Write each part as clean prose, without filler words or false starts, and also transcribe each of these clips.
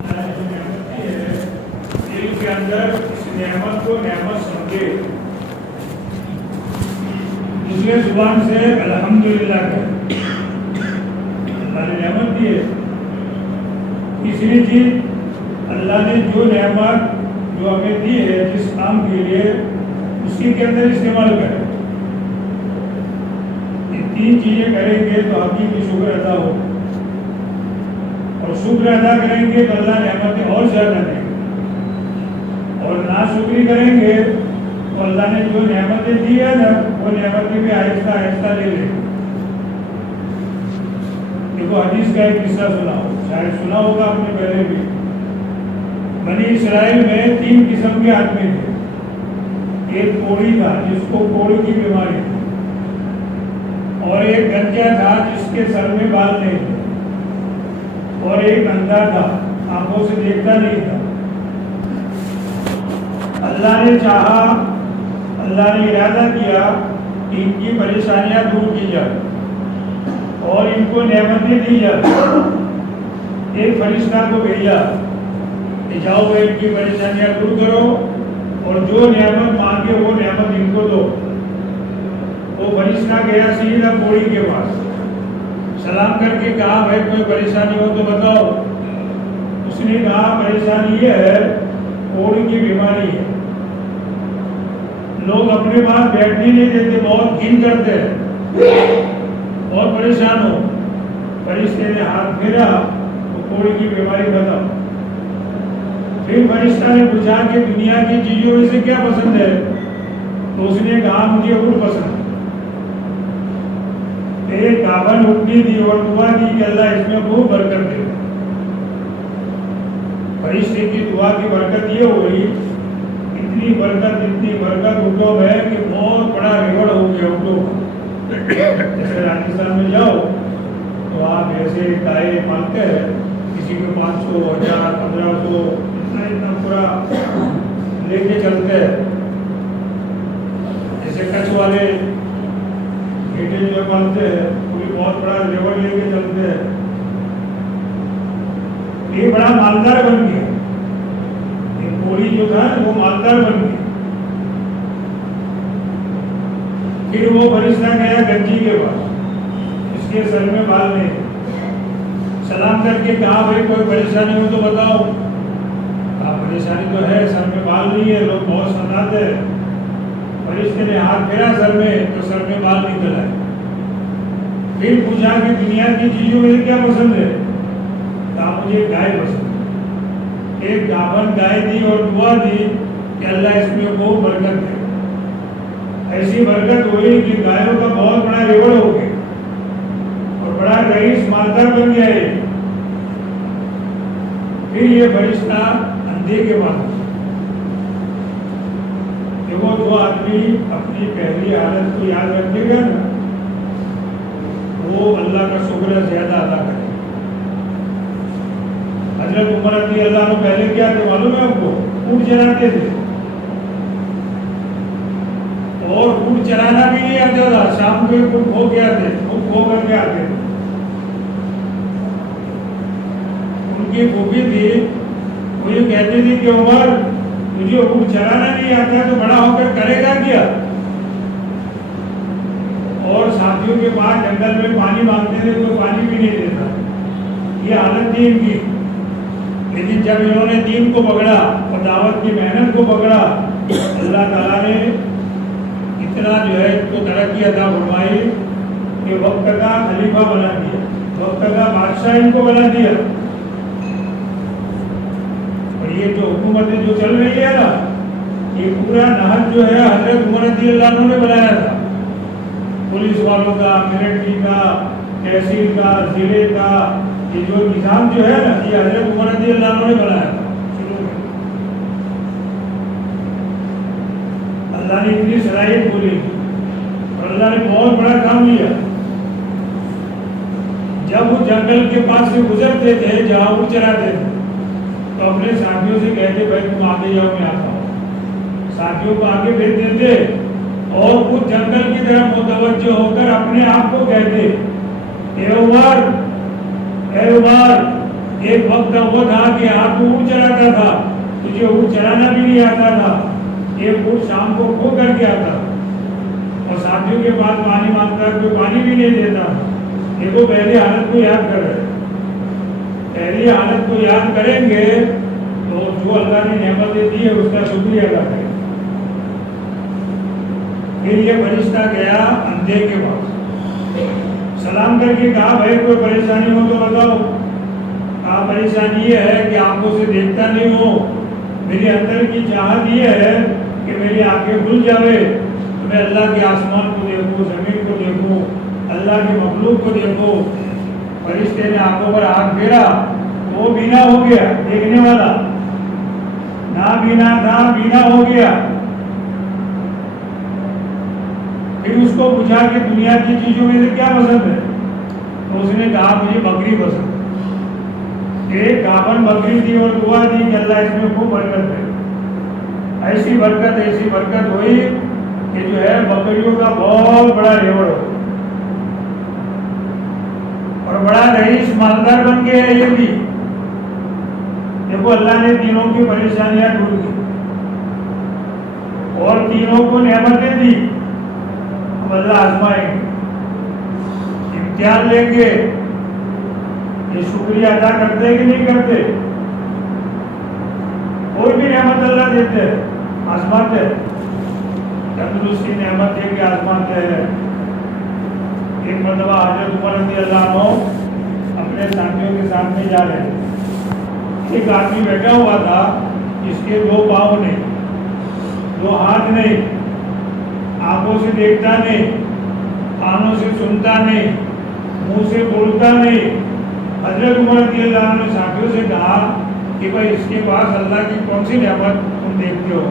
دل کے اندر اس نعمت کو نعمت سمجھے، دوسرے زبان سے الحمدللہ کہے، اللہ نے نعمت دی ہے۔ تیسری چیز، اللہ نے جو نعمت جو ہمیں دی ہے جس کام کے لیے، اسی کے اندر استعمال کریں۔ یہ تین چیزیں کریں گے تو حقیقی شکر ادا ہو، اور شکر ادا کریں گے تو اللہ نعمتیں اور زیادہ دیں گے، اور ناشکری کریں گے تو اللہ نے جو نعمتیں دی ہے نا، وہ نعمتیں بھی آہستہ آہستہ لے لیں گے۔ دیکھو حدیث کا ایک قصہ سنا ہو، شاید سنا ہوگا آپ نے پہلے بھی۔ بنی اسرائیل میں 3 قسم کے آدمی تھے۔ ایک کوڑی تھا جس کو کوڑی کی بیماری تھی، اور ایک گنجا تھا جس کے سر میں بال نہیں تھے، اور ایک اندھا تھا، آنکھوں سے دیکھتا نہیں تھا۔ اللہ نے چاہا، اللہ نے ارادہ کیا کہ ان کی پریشانیاں دور کی جائے اور ان کو نعمتیں دی جائے۔ ایک فرشتہ کو بھیجا کہ جاؤ ان کی پریشانیاں دور کرو، اور جو نعمت مانگے وہ نعمت ان کو دو۔ وہ فرشتہ گیا سیدھا کوڑی کے پاس، سلام کر کے کہا بھائی کوئی پریشانی ہو تو بتاؤ۔ اس نے کہا پریشانی یہ ہے، کوڑی کی بیماری ہے، لوگ اپنے پاس بیٹھنے نہیں دیتے، بہت گھن کرتے ہیں، بہت پریشان ہو۔ فرشتے نے ہاتھ پھیرا تو کوڑی کی بیماری ختم۔ پھر فرشتہ نے پوچھا کہ دنیا کی چیزوں میں سے کیا پسند ہے؟ تو اس نے کہا مجھے اونٹ پسند۔ ایک گابن اٹھنی دی اور دعا دی کہ اللہ اس میں خوب برکت دے۔ فرشتے کی دعا کی برکت یہ ہوئی، اتنی برکت اونٹوں میں کہ بہت بڑا ریوڑ ہو گیا اونٹوں کا۔ جیسے راجستھان میں جاؤ تو آپ ایسے گائے پالتے ہیں، کسی کو 500، 1000، 1500 اتنا پورا لے کے چلتے ہیں۔ جیسے کچھ والے بیٹے جو پالتے ہیں پوری بہت بڑا ریوڑ لے کے چلتے ہیں۔ یہ بڑا مالدار بن گیا، یہ کوڑی جو تھا وہ مالدار بن گیا۔ پھر وہ فرشتہ گیا گنجی کے پاس، اس کے سر میں بال نہیں، سلام کر کے کہا بھائی کوئی پریشانی ہو تو بتاؤ۔ کہا پریشانی تو ہے، سر میں بال نہیں ہے، لوگ بہت ستاتے ہیں۔ فرشتے نے ہاتھ پھیرا سر میں تو سر میں بال نکل آئے۔ پھر پوچھا کہ دنیا کی چیزوں میں کیا پسند ہے؟ کہا مجھے گائے پسند۔ ایک گابن گائے دی اور دعا دی کہ اللہ اس میں خوب برکت دے۔ ایسی برکت ہوئی کہ گایوں کا بہت بڑا ریوڑ ہو گیا اور بڑا رئیس مالدار بن گیا ہے۔ پھر یہ فرشتہ اندھے کے پاس، دیکھو جو آدمی اپنی پہلی حالت کو یاد رکھے گا نا، وہ اللہ کا شکر زیادہ ادا کرے۔ حضرت عمر رضی اللہ عنہ پہلے کیا تھے معلوم ہے آپ کو؟ اونٹ چراتے تھے، اور اونٹ چرانا بھی نہیں آتا تھا، شام کو اونٹ کھو کے آتے، اونٹ کھو کر کے آتے۔ ان کی خوبی تھی، وہ یہ کہتے تھے کہ عمر مجھے اونٹ چرانا نہیں آتا تو بڑا ہو کر کرے گا کیا؟ اور ساتھیوں کے پاس جنگل میں پانی مانگتے تھے تو پانی بھی نہیں دیتا۔ یہ حالت تھی ان کی، لیکن جب انہوں نے دین کو پکڑا اور دعوت کی محنت کو پکڑا، اللہ تعالیٰ نے اتنا جو ہے ان کو ترقی عطا فرمائی کہ وقت کا خلیفہ بنا دیا، وقت کا بادشاہ ان کو بنا دیا۔ اور یہ جو حکومتیں جو چل رہی ہے نا، یہ پورا نہج جو ہے حضرت عمر رضی اللہ عنہ نے بنایا تھا۔ پولیس والوں کا، ملٹری کا، تحصیل کا، ضلع کا، یہ جو نظام جو ہے نا، یہ حضرت عمر رضی اللہ عنہ نے بنایا تھا شروع میں۔ اللہ نے اتنی صلاحیت بولی اور اللہ نے بہت بڑا کام لیا۔ جب وہ جنگل کے پاس سے گزرتے تھے جہاں وہ چراتے تھے تو اپنے ساتھیوں سے کہتے بھائی تم آگے جاؤ میں آتا ہوں۔ ساتھیوں کو آگے بھیج دیتے اور وہ جنگل کی طرف متوجہ ہو کر اپنے آپ کو کہتے اے عمر، ایک وقت وہ تھا کہ آپ مجھے اونٹ چلانا بھی نہیں آتا تھا، ایک اونٹ شام کو کھو کر کے آتا اور ساتھیوں کے پاس پانی مانگتا ہے، کوئی پانی بھی نہیں دیتا۔ دیکھو پہلی حالت کو یاد کر رہے، پہلی حالت کو یاد کریں گے تو جو اللہ نے نعمتیں دی ہے اس کا شکریہ ادا کریں۔ پھر یہ فرشتہ گیا اندھے کے پاس، سلام کر کے کہا بھائی کوئی پریشانی ہو تو بتاؤ۔ کہا پریشانی یہ ہے کہ آنکھوں سے دیکھتا نہیں ہوں، میری اندر کی چاہت یہ ہے کہ میری آنکھیں کھل جاوے تو میں اللہ کے آسمان کو دیکھوں، زمین کو دیکھوں، اللہ کی مخلوق کو دیکھوں۔ فرشتے نے آنکھوں پر ہاتھ پھیرا، وہ بینا ہو گیا، دیکھنے والا نابینا تھا، بینا ہو گیا۔ پھر اس کو پوچھا کہ دنیا کی چیزوں میں سے کیا پسند ہے؟ تو اس نے کہا مجھے بکری پسند۔ ایک گابن بکری تھی اور دعا دی کہ اللہ اس میں خوب برکت ہے۔ ایسی برکت ہوئی کہ جو ہے بکریوں کا بہت بڑا ریوڑ ہو اور بڑا رئیس مالدار بن گیا ہے یہ بھی۔ دیکھو اللہ نے تینوں کی پریشانیاں دور کی اور تینوں کو نعمتیں دی۔ اب اللہ آزمائیں گے، امتحان لیں گے، یہ شکریہ ادا کرتے کہ نہیں کرتے؟ کوئی بھی نعمت اللہ دیتے ہیں، آزماتے ہیں، تندرستی نعمت دے کے آزماتے ہیں۔ ایک مرتبہ حضرت عمر رضی اللہ عنہ اپنے ساتھیوں کے ساتھ میں جا رہے ہیں، ایک آدمی بیٹھا ہوا تھا جس کے دو پاؤں نہیں، دو ہاتھ نہیں، آنکھوں سے دیکھتا نہیں، کانوں سے سنتا نہیں، منہ سے بولتا نہیں۔ حضرت عمر رضی اللہ عنہ نے ساتھیوں سے کہا کہ بھائی اس کے پاس اللہ کی کون سی نعمت تم دیکھتے ہو؟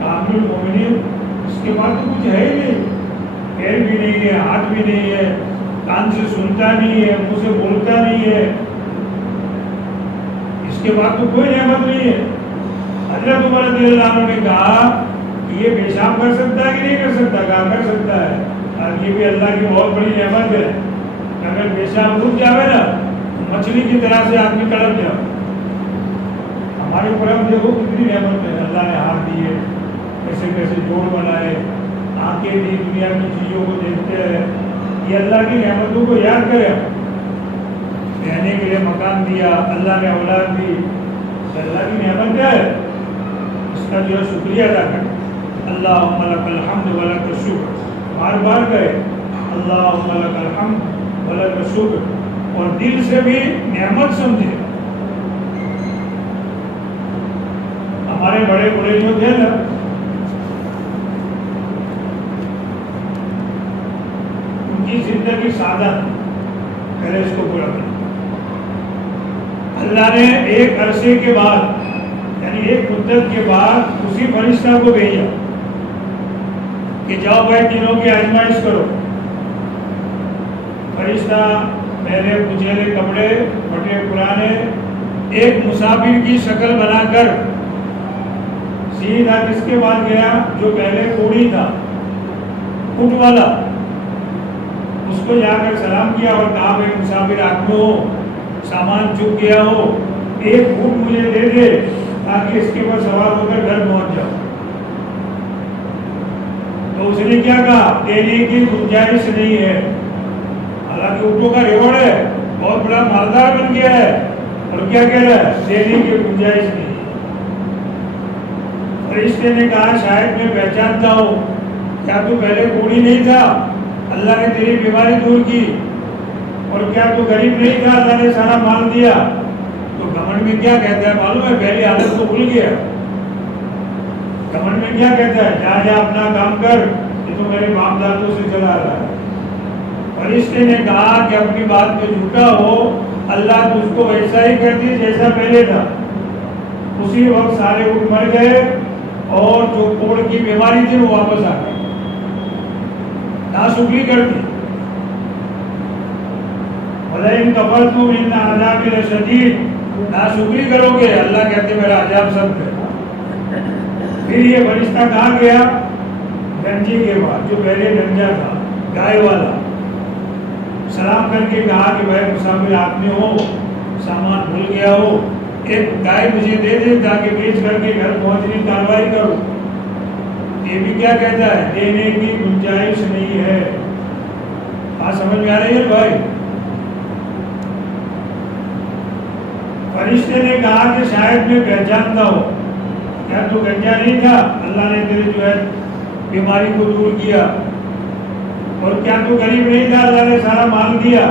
کامل المومنین، اس کے پاس تو کچھ ہے ہی نہیں، پیر بھی نہیں ہے، ہاتھ بھی نہیں ہے، کان سے سنتا نہیں ہے، منہ سے بولتا نہیں ہے، اس کے بعد تو کوئی نعمت نہیں ہے۔ حضرت عمر رضی اللہ عنہ نے کہا کہ یہ پیشاب کر سکتا ہے کہ نہیں کر سکتا؟ کہا کر سکتا ہے، اور یہ بھی اللہ کی بہت بڑی نعمت ہے۔ اگر پیشاب رک جاوے نا مچھلی کی طرح سے آدمی کڑپ جائے۔ ہمارے اوپر ہم دیکھو کتنی نعمت ہے، اللہ نے ہاتھ دیے، کیسے کیسے جوڑ بنائے، آنکھیں دی، دنیا کی چیزوں کو دیکھتے ہیں۔ یہ اللہ کی نعمتوں کو یاد کریں، رہنے کے لیے مکان دیا، اللہ نے اولاد دی، اللہ کی نعمت کیا ہے؟ اس کا جو ہے شکریہ ادا کریں۔ اللہم لک الحمد ولک الشکر، بار بار کہے اللہم لک الحمد ولک الشکر، اور دل سے بھی نعمت سمجھے۔ ہمارے بڑے بڑے جو تھے نا، ان کی زندگی سادہ، پہلے اس کو پورا کریں۔ اللہ نے ایک عرصے کے بعد، یعنی ایک مدت کے بعد اسی فرشتہ کو بھیجا کہ جاؤ بھائی تینوں کی آزمائش کرو۔ فرشتہ میرے کچیلے کپڑے، پھٹے پرانے، ایک مسافر کی شکل بنا کر سیدھا کس کے بعد گیا؟ جو پہلے کوڑی تھا، اونٹ والا، اس کو جا کر سلام کیا اور کہا بھائی مسافر آدمی ہو، سامان چک گیا ہو، ایک اونٹ مجھے دے دے تاکہ اس کے اوپر سوار ہو کر گھر پہنچ جاؤ۔ تو اس نے کیا کہا؟ دینے کی گنجائش نہیں ہے۔ حالانکہ اونٹوں کا ریوڑ ہے، بہت بڑا مالدار بن گیا ہے، اور کیا کہہ رہا ہے؟ دینے کی گنجائش نہیں۔ فرشتے نے کہا شاید میں پہچانتا ہوں، کیا تو پہلے کوڑی نہیں تھا؟ اللہ نے تیری بیماری دور کی، اور کیا تو غریب نہیں تھا؟ اللہ نے سارا مال دیا۔ تو گھمنڈ میں کیا کہتا ہے معلوم ہے؟ پہلی حالت کو بھول گیا۔ گھمنڈ میں کیا کہتا ہے؟ جا جا اپنا کام کر، یہ تو میرے باپ دادوں سے چلا رہا ہے۔ فرشتے نے کہا کہ اپنی بات میں جھوٹا ہو، اللہ تجھ کو ویسا ہی کر دی جیسا پہلے تھا۔ اسی وقت سارے اونٹ مر گئے اور جو کوڑ کی بیماری تھی وہ واپس آ گئی۔ ناشکری کر دی۔ وَلَئِن كَفَرْتُمْ إِنَّ عَذَابِي لَشَدِيدٌ، ناشکری کرو گے اللہ کہتے میرا عذاب سخت ہے۔ پھر یہ فرشتہ کہاں گیا؟ گنجی کے بعد، جو پہلے گنجا تھا، گائے والا، سلام کر کے کہا کہ بھائی مسافر آدمی ہو، سامان بھول گیا ہو، ایک گائے مجھے دے دے تاکہ بیچ کر کے گھر پہنچنے کی کارروائی کروں. یہ بھی کیا کہتا ہے؟ دینے کی گنجائش نہیں ہے. بات سمجھ میں آ رہی ہے بھائی؟ فرشتے نے کہا کہ شاید میں پہچانتا ہوں. کیا تو گنجا نہیں تھا؟ اللہ نے تیرے جو ہے بیماری کو دور کیا. اور کیا تو غریب نہیں تھا؟ اللہ نے سارا مال دیا.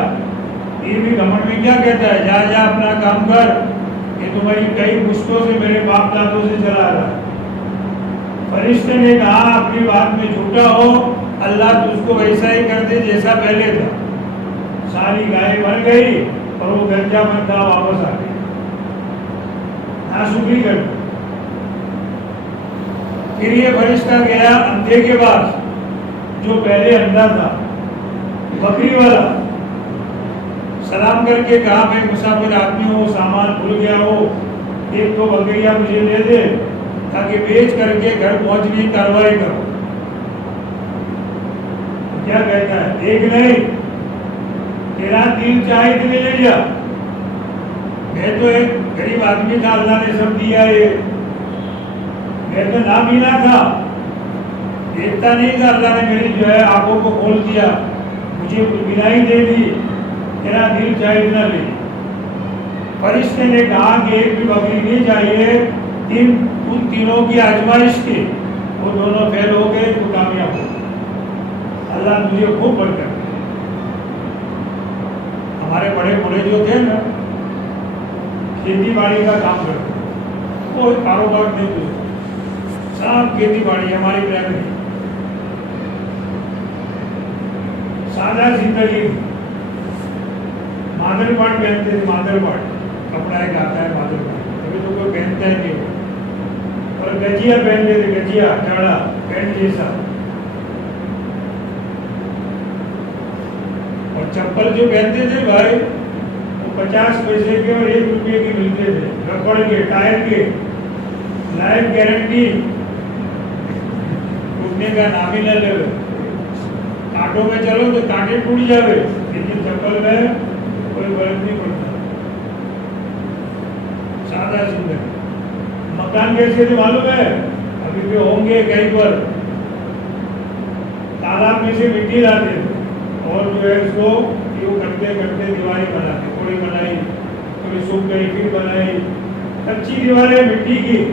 یہ بھی گھمنڈ میں کیا کہتا ہے؟ جا جا اپنا کام کر. یہ تمہاری کئی پشتوں سے میرے باپ دادوں سے چلا رہا ہے. فرشتے نے کہا اپنی بات میں جھوٹا ہو، اللہ تجھ کو ویسا ہی کر دے جیسا پہلے تھا. ساری گائے مر گئی اور وہ گنجا بندہ واپس آ گیا. ناشکری کر. پھر یہ فرشتہ گیا اندھے کے پاس جو پہلے اندھا تھا، بکری والا. سلام کر کے کہا میں مسافر آدمی ہوں، سامان بھول گیا ہو، ایک تو بکریاں مجھے دے دے تاکہ بیچ کر کے گھر پہنچنے کی کارروائی کرو. کیا کہتا ہے؟ ایک نہیں، تیرا دل چاہے کہ لے جا. میں تو ایک غریب آدمی تھا، اللہ نے سب دیا ہے. میں تو نابینا تھا، دیکھتا نہیں تھا، اللہ نے میری جو ہے آنکھوں کو کھول دیا، مجھے بینائی دے دی. تیرا دل چاہے نہ لے. فرشتے نے کہا کہ ایک بھی بکری نہیں چاہیے. ان تینوں کی آزمائش کی وہ دونوں فیل ہو گئے تو کامیاب ہو. اللہ تجھے خوب برکت دے. ہمارے بڑے بڑے جو تھے نا، کھیتی باڑی کا کام کرتے، وہ کاروبار نہیں تھے، سب کھیتی باڑی. ہماری فیملی سادہ زندگی. مادر پاٹ پہنتے تھے. مادر پاٹ کپڑا ایک آتا ہے مادر پاٹ، ابھی تو کوئی پہنتا ہے نہیں. اور گجیا پہنتے تھے، گجیا جاڑا پینٹ جیسا. اور چپل جو پہنتے تھے بھائی وہ 50 پیسے کے اور 1 روپے کے ملتے تھے. ربڑ کے، ٹائر کے، لائف گارنٹی، ٹوٹنے کا نام ہی نہ لے. کانٹوں میں چلو تو کانٹے ٹوٹ جاوے، لیکن چپل میں کوئی فرق نہیں پڑتا. سادہ زندگی. مکان کیسے تھے معلوم ہے؟ ابھی بھی ہوں گے کہیں پر. تالاب میں سے مٹی لاتے اور جو ہے اس کو یوں کرتے کرتے دیواریں بناتے. تھوڑی بنائی، تھوڑی سوکھ گئی، پھر بنائی. کچی دیواریں مٹی کی.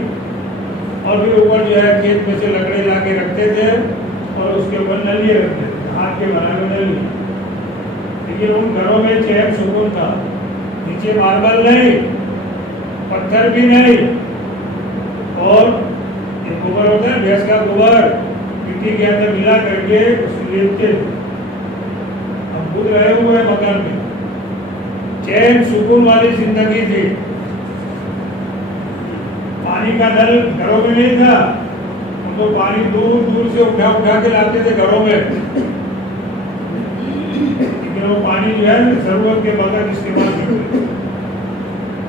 اور پھر اوپر جو ہے کھیت میں سے لکڑے لا کے رکھتے تھے اور اس کے اوپر نلیے رکھتے تھے، ہاتھ کے بنائے ہوئے نلیے. لیکن ان گھروں میں چین سکون تھا. نیچے ماربل نہیں، پتھر بھی نہیں، اور ایک گوبر ہوتا ہے بھینس کا گوبر، مٹی کے اندر ملا کر کے اس کو لیپتے. ہم خود رہے ہوئے مکان میں. چین سکون والی زندگی تھی. پانی کا نل گھروں میں نہیں تھا، ہم تو پانی دور دور سے اٹھا اٹھا کے لاتے تھے گھروں میں. لیکن وہ پانی جو ہے ضرورت کے بغیر استعمال کرتے.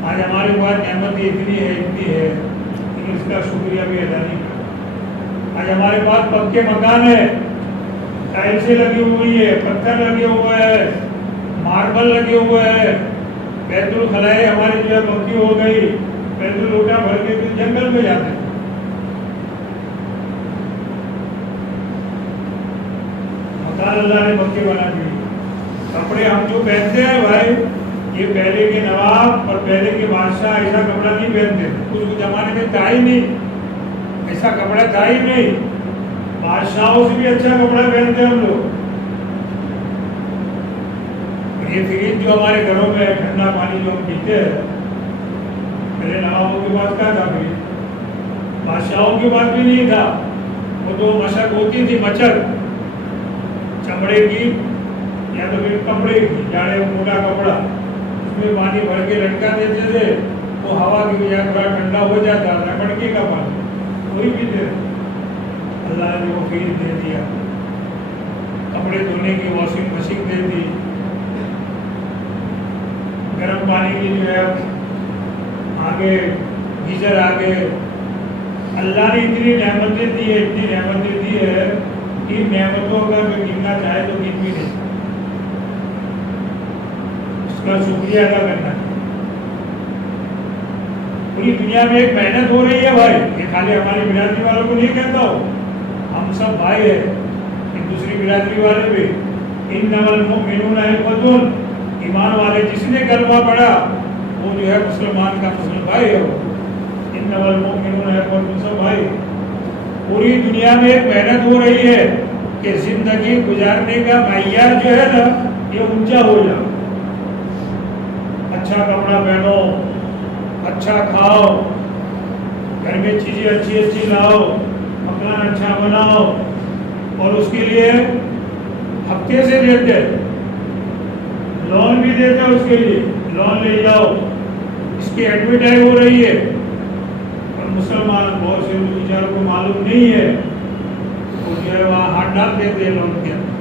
آج ہمارے پاس نعمت اتنی ہے لیکن اس کا شکریہ بھی ادا نہیں کرتا. آج ہمارے پاس پکے مکان ہے، ٹائلسیں لگی ہوئی ہے، پتھر لگے ہوئے ہیں، ماربل لگے ہوئے ہیں. بیت الخلاء ہماری جو ہے پکی ہو گئی. بیت الوٹا بھر کے پھر جنگل میں جاتے ہیں. مکان اللہ نے پکے بنا دیے. کپڑے ہم جو پہنتے ہیں بھائی، یہ پہلے کے نواب اور پہلے کے بادشاہ ایسا کپڑا نہیں پہنتے. اس زمانے میں تھا ہی نہیں، ایسا کپڑا تھا ہی نہیں. بادشاہوں سے بھی اچھا کپڑا پہنتے ہم لوگ. یہ فریج جو ہمارے گھروں میں ٹھنڈا پانی جو ہم پیتے ہیں، پہلے نوابوں کے پاس کیا تھا؟ فریج. بادشاہوں کے پاس بھی نہیں تھا. وہ تو مشق ہوتی تھی، مچھر چمڑے کی یا تو پھر کپڑے کی، جاڑے موٹا کپڑا، اس میں پانی بھر کے لٹکا دیتے تھے. وہ ہوا کی وجہ تھوڑا ٹھنڈا ہو جاتا تھا. مٹکے کا پانی وہی پیتے. اللہ نے وہ فریج دے دیا. کپڑے دھونے کی واشنگ مشین دے دی. گرم پانی کی جو ہے آگے گیزر آگے. اللہ نے اتنی نعمتیں دی ہے، اتنی نعمتیں دی ہے. ان نعمتوں کا جو گننا چاہے تو گن بھی نہیں. اس کا شکریہ ادا کرنا. پوری دنیا میں ایک محنت ہو رہی ہے بھائی. یہ خالی ہماری برادری والوں کو نہیں کہتا ہوں, ہم سب بھائی ہیں. دوسری برادری والے بھی انما المؤمنون اخوة, ایمان والے جس نے کلمہ پڑھا وہ جو ہے مسلمان کا مسلم بھائی ہے. انما المؤمنون اخوة, سب بھائی. پوری دنیا میں ایک محنت ہو رہی ہے کہ زندگی گزارنے کا معیار جو ہے نا یہ اونچا ہو جائے. اچھا کپڑا پہنو, اچھا کھاؤ, گھر میں چیزیں اچھی اچھی لاؤ, مکان اچھا بناؤ, اور اس کے لیے ہفتے سے دیتے, لون بھی دیتے, اس کے لیے لون لے جاؤ. اس کی ایڈورٹائز ہو رہی ہے. اور مسلمان بہت سے بیچاروں کو معلوم نہیں ہے, وہ جو ہے وہاں ہاتھ ڈال دیتے ہیں لون کے اندر.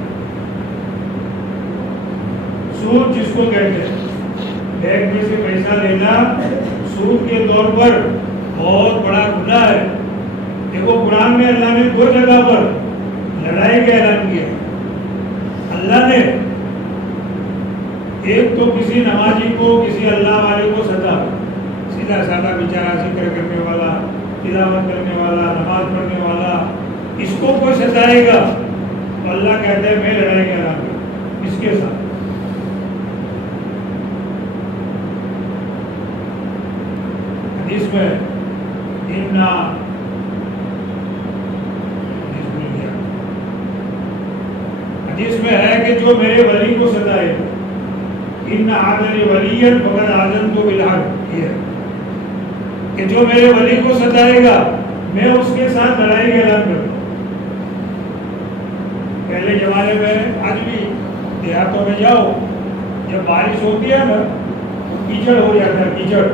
سود جس کو کہتے ہیں, بینک میں سے پیسہ لینا سود کے طور پر بہت بڑا گناہ ہے. دیکھو قرآن میں اللہ نے 2 جگہ پر لڑائی کا اعلان کیا. اللہ نے ایک تو کسی نمازی کو, کسی اللہ والے کو سزا, سیدھا سادہ بیچارہ ذکر کرنے والا, تلاوت کرنے والا, نماز پڑھنے والا, اس کو کوئی سزائے گا تو اللہ کہتے ہیں میں لڑائی کا اعلان کروں اس کے ساتھ. حدیث میں حدیث میں ہے کہ جو میرے ولی کو ستائے ان عادل ولی فقد آذنت بالحرب, یہ کہ جو میرے ولی کو ستائے گا میں اس کے ساتھ لڑائی کا اعلان کروں. پہلے زمانے میں, آج بھی دیہاتوں میں جاؤ, جب بارش ہوتی ہے نا کیچڑ ہو جاتا ہے. کیچڑ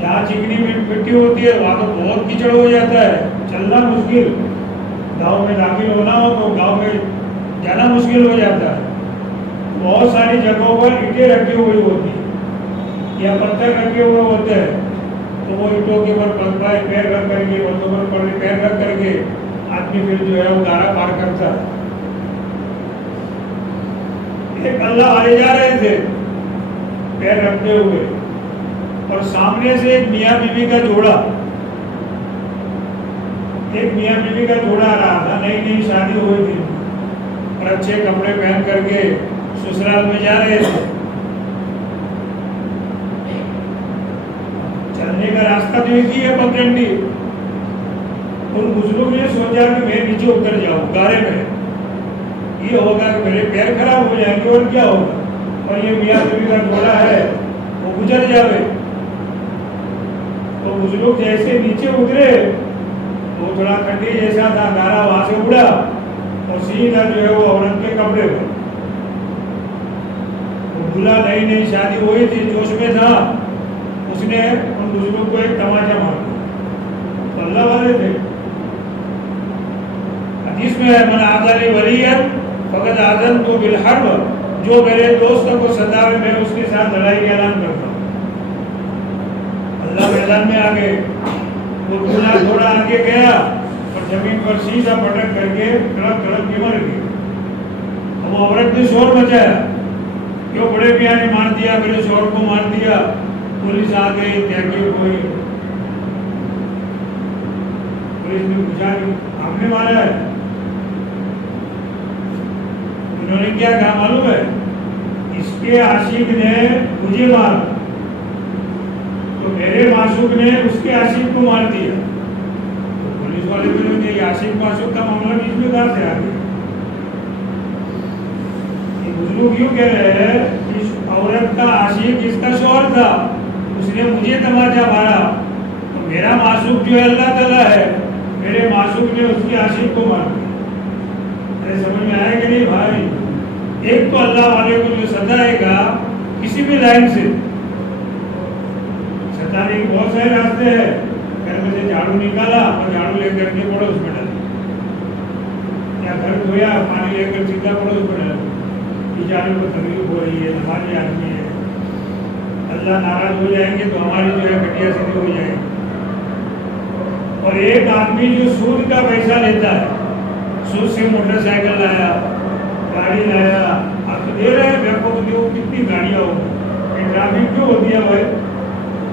جہاں چکنی مٹی ہوتی ہے وہاں تو بہت کیچڑ ہو جاتا ہے, چلنا مشکل. گاؤں میں داخل ہونا ہو تو گاؤں میں جانا مشکل ہو جاتا ہے. بہت ساری جگہوں پر اینٹیں رکھی ہوئی ہوتی ہیں یا پتھر رکھے ہوئے ہوتے ہیں, تو وہ اینٹوں کے اوپر پیر رکھ کر کے, پتھروں پر پیر رکھ کر کے آدمی پھر جو ہے وہ گارا پار کرتا ہے. ایک اللہ والے جا رہے تھے پیر رکھتے ہوئے, اور سامنے سے ایک میاں بیوی کا جوڑا, ایک میاں بیوی کا جوڑا آ رہا تھا. نئی نئی شادی ہوئی تھی اور اچھے کپڑے پہن کر کے سسرال میں جا رہے تھے. چلنے کا راستہ تو ایک ہی ہے, پگڈنڈی. ان بزرگوں نے سوچا کہ میں نیچے اتر جاؤں گارے میں, یہ ہوگا کہ میرے پیر خراب ہو جائیں گے اور کیا ہوگا, اور یہ میاں بیوی کا جوڑا ہے وہ گزر جاوے. تو بزرگ جیسے نیچے اترے وہ تھوڑا کھنڈی جیسا تھا, گارا وہاں سے اڑا اور سیدھا جو ہے وہ عورت کے کپڑے پر. وہ دلہا نئی نئی شادی ہوئی تھی, جوش میں تھا, اس نے ان بزرگوں کو ایک تماچا مار دیا. تو اللہ والے تھے. حدیث میں ہے من عادل ولیا فقد آذنت بالحرب, جو میرے دوست کو ستاوے میں اس کے ساتھ لڑائی کا اعلان کرتا ہوں. اللہ میدان میں آگے وہ دلہا تھوڑا آگے گیا اور زمین پر سیدھا پٹک کر کے کڑک کڑک کے مر گیا. اب وہ عورت نے شور مچایا, کیوں بڑے میاں نے مار دیا, میرے شوہر کو مار دیا. پولیس آ گئی, تحقیق ہوئی. پولیس نے پوچھا کہ آپ نے مارا ہے؟ انہوں نے کیا کہا معلوم ہے, اس کے عاشق نے مجھے مارا تو میرے معشوق نے اس کے عاشق کو مار دیا. تو پولیس والے بولے کہ یہ عاشق معشوق کا معاملہ بیچ میں کہاں سے آ گیا؟ یہ بزرگ یوں کہہ رہے ہیں کہ اس عورت کا عاشق اس کا شوہر تھا, اس نے مجھے تماچا مارا, تو میرا معشوق جو ہے اللہ تعالیٰ ہے, میرے معشوق نے اس کے عاشق کو مار دیا. سمجھ میں آئے کہ نہیں بھائی؟ ایک تو اللہ والے کو جو ستائے گا کسی بھی لائن سے, ستانے کے بہت سارے راستے ہیں. گھر میں سے جھاڑو نکالا اور جھاڑو لے کر کے پڑوس میں ڈالا, یا گھر دھویا پانی لے کر سیدھا پڑوس میں ڈالا. بیچارے کو تکلیف ہو رہی ہے, نمازی آدمی ہے, اللہ ناراض ہو جائیں گے تو ہماری جو ہے گٹیا سیدھی ہو جائے گی. اور ایک آدمی جو سود کا پیسہ لیتا ہے, سود سے موٹر سائیکل لایا, گاڑی لایا, آپ تو دے رہے ہیں بینکوں کو, کتنی گاڑیاں ہوگی, ٹرافک کیوں ہوتی ہے بھائی؟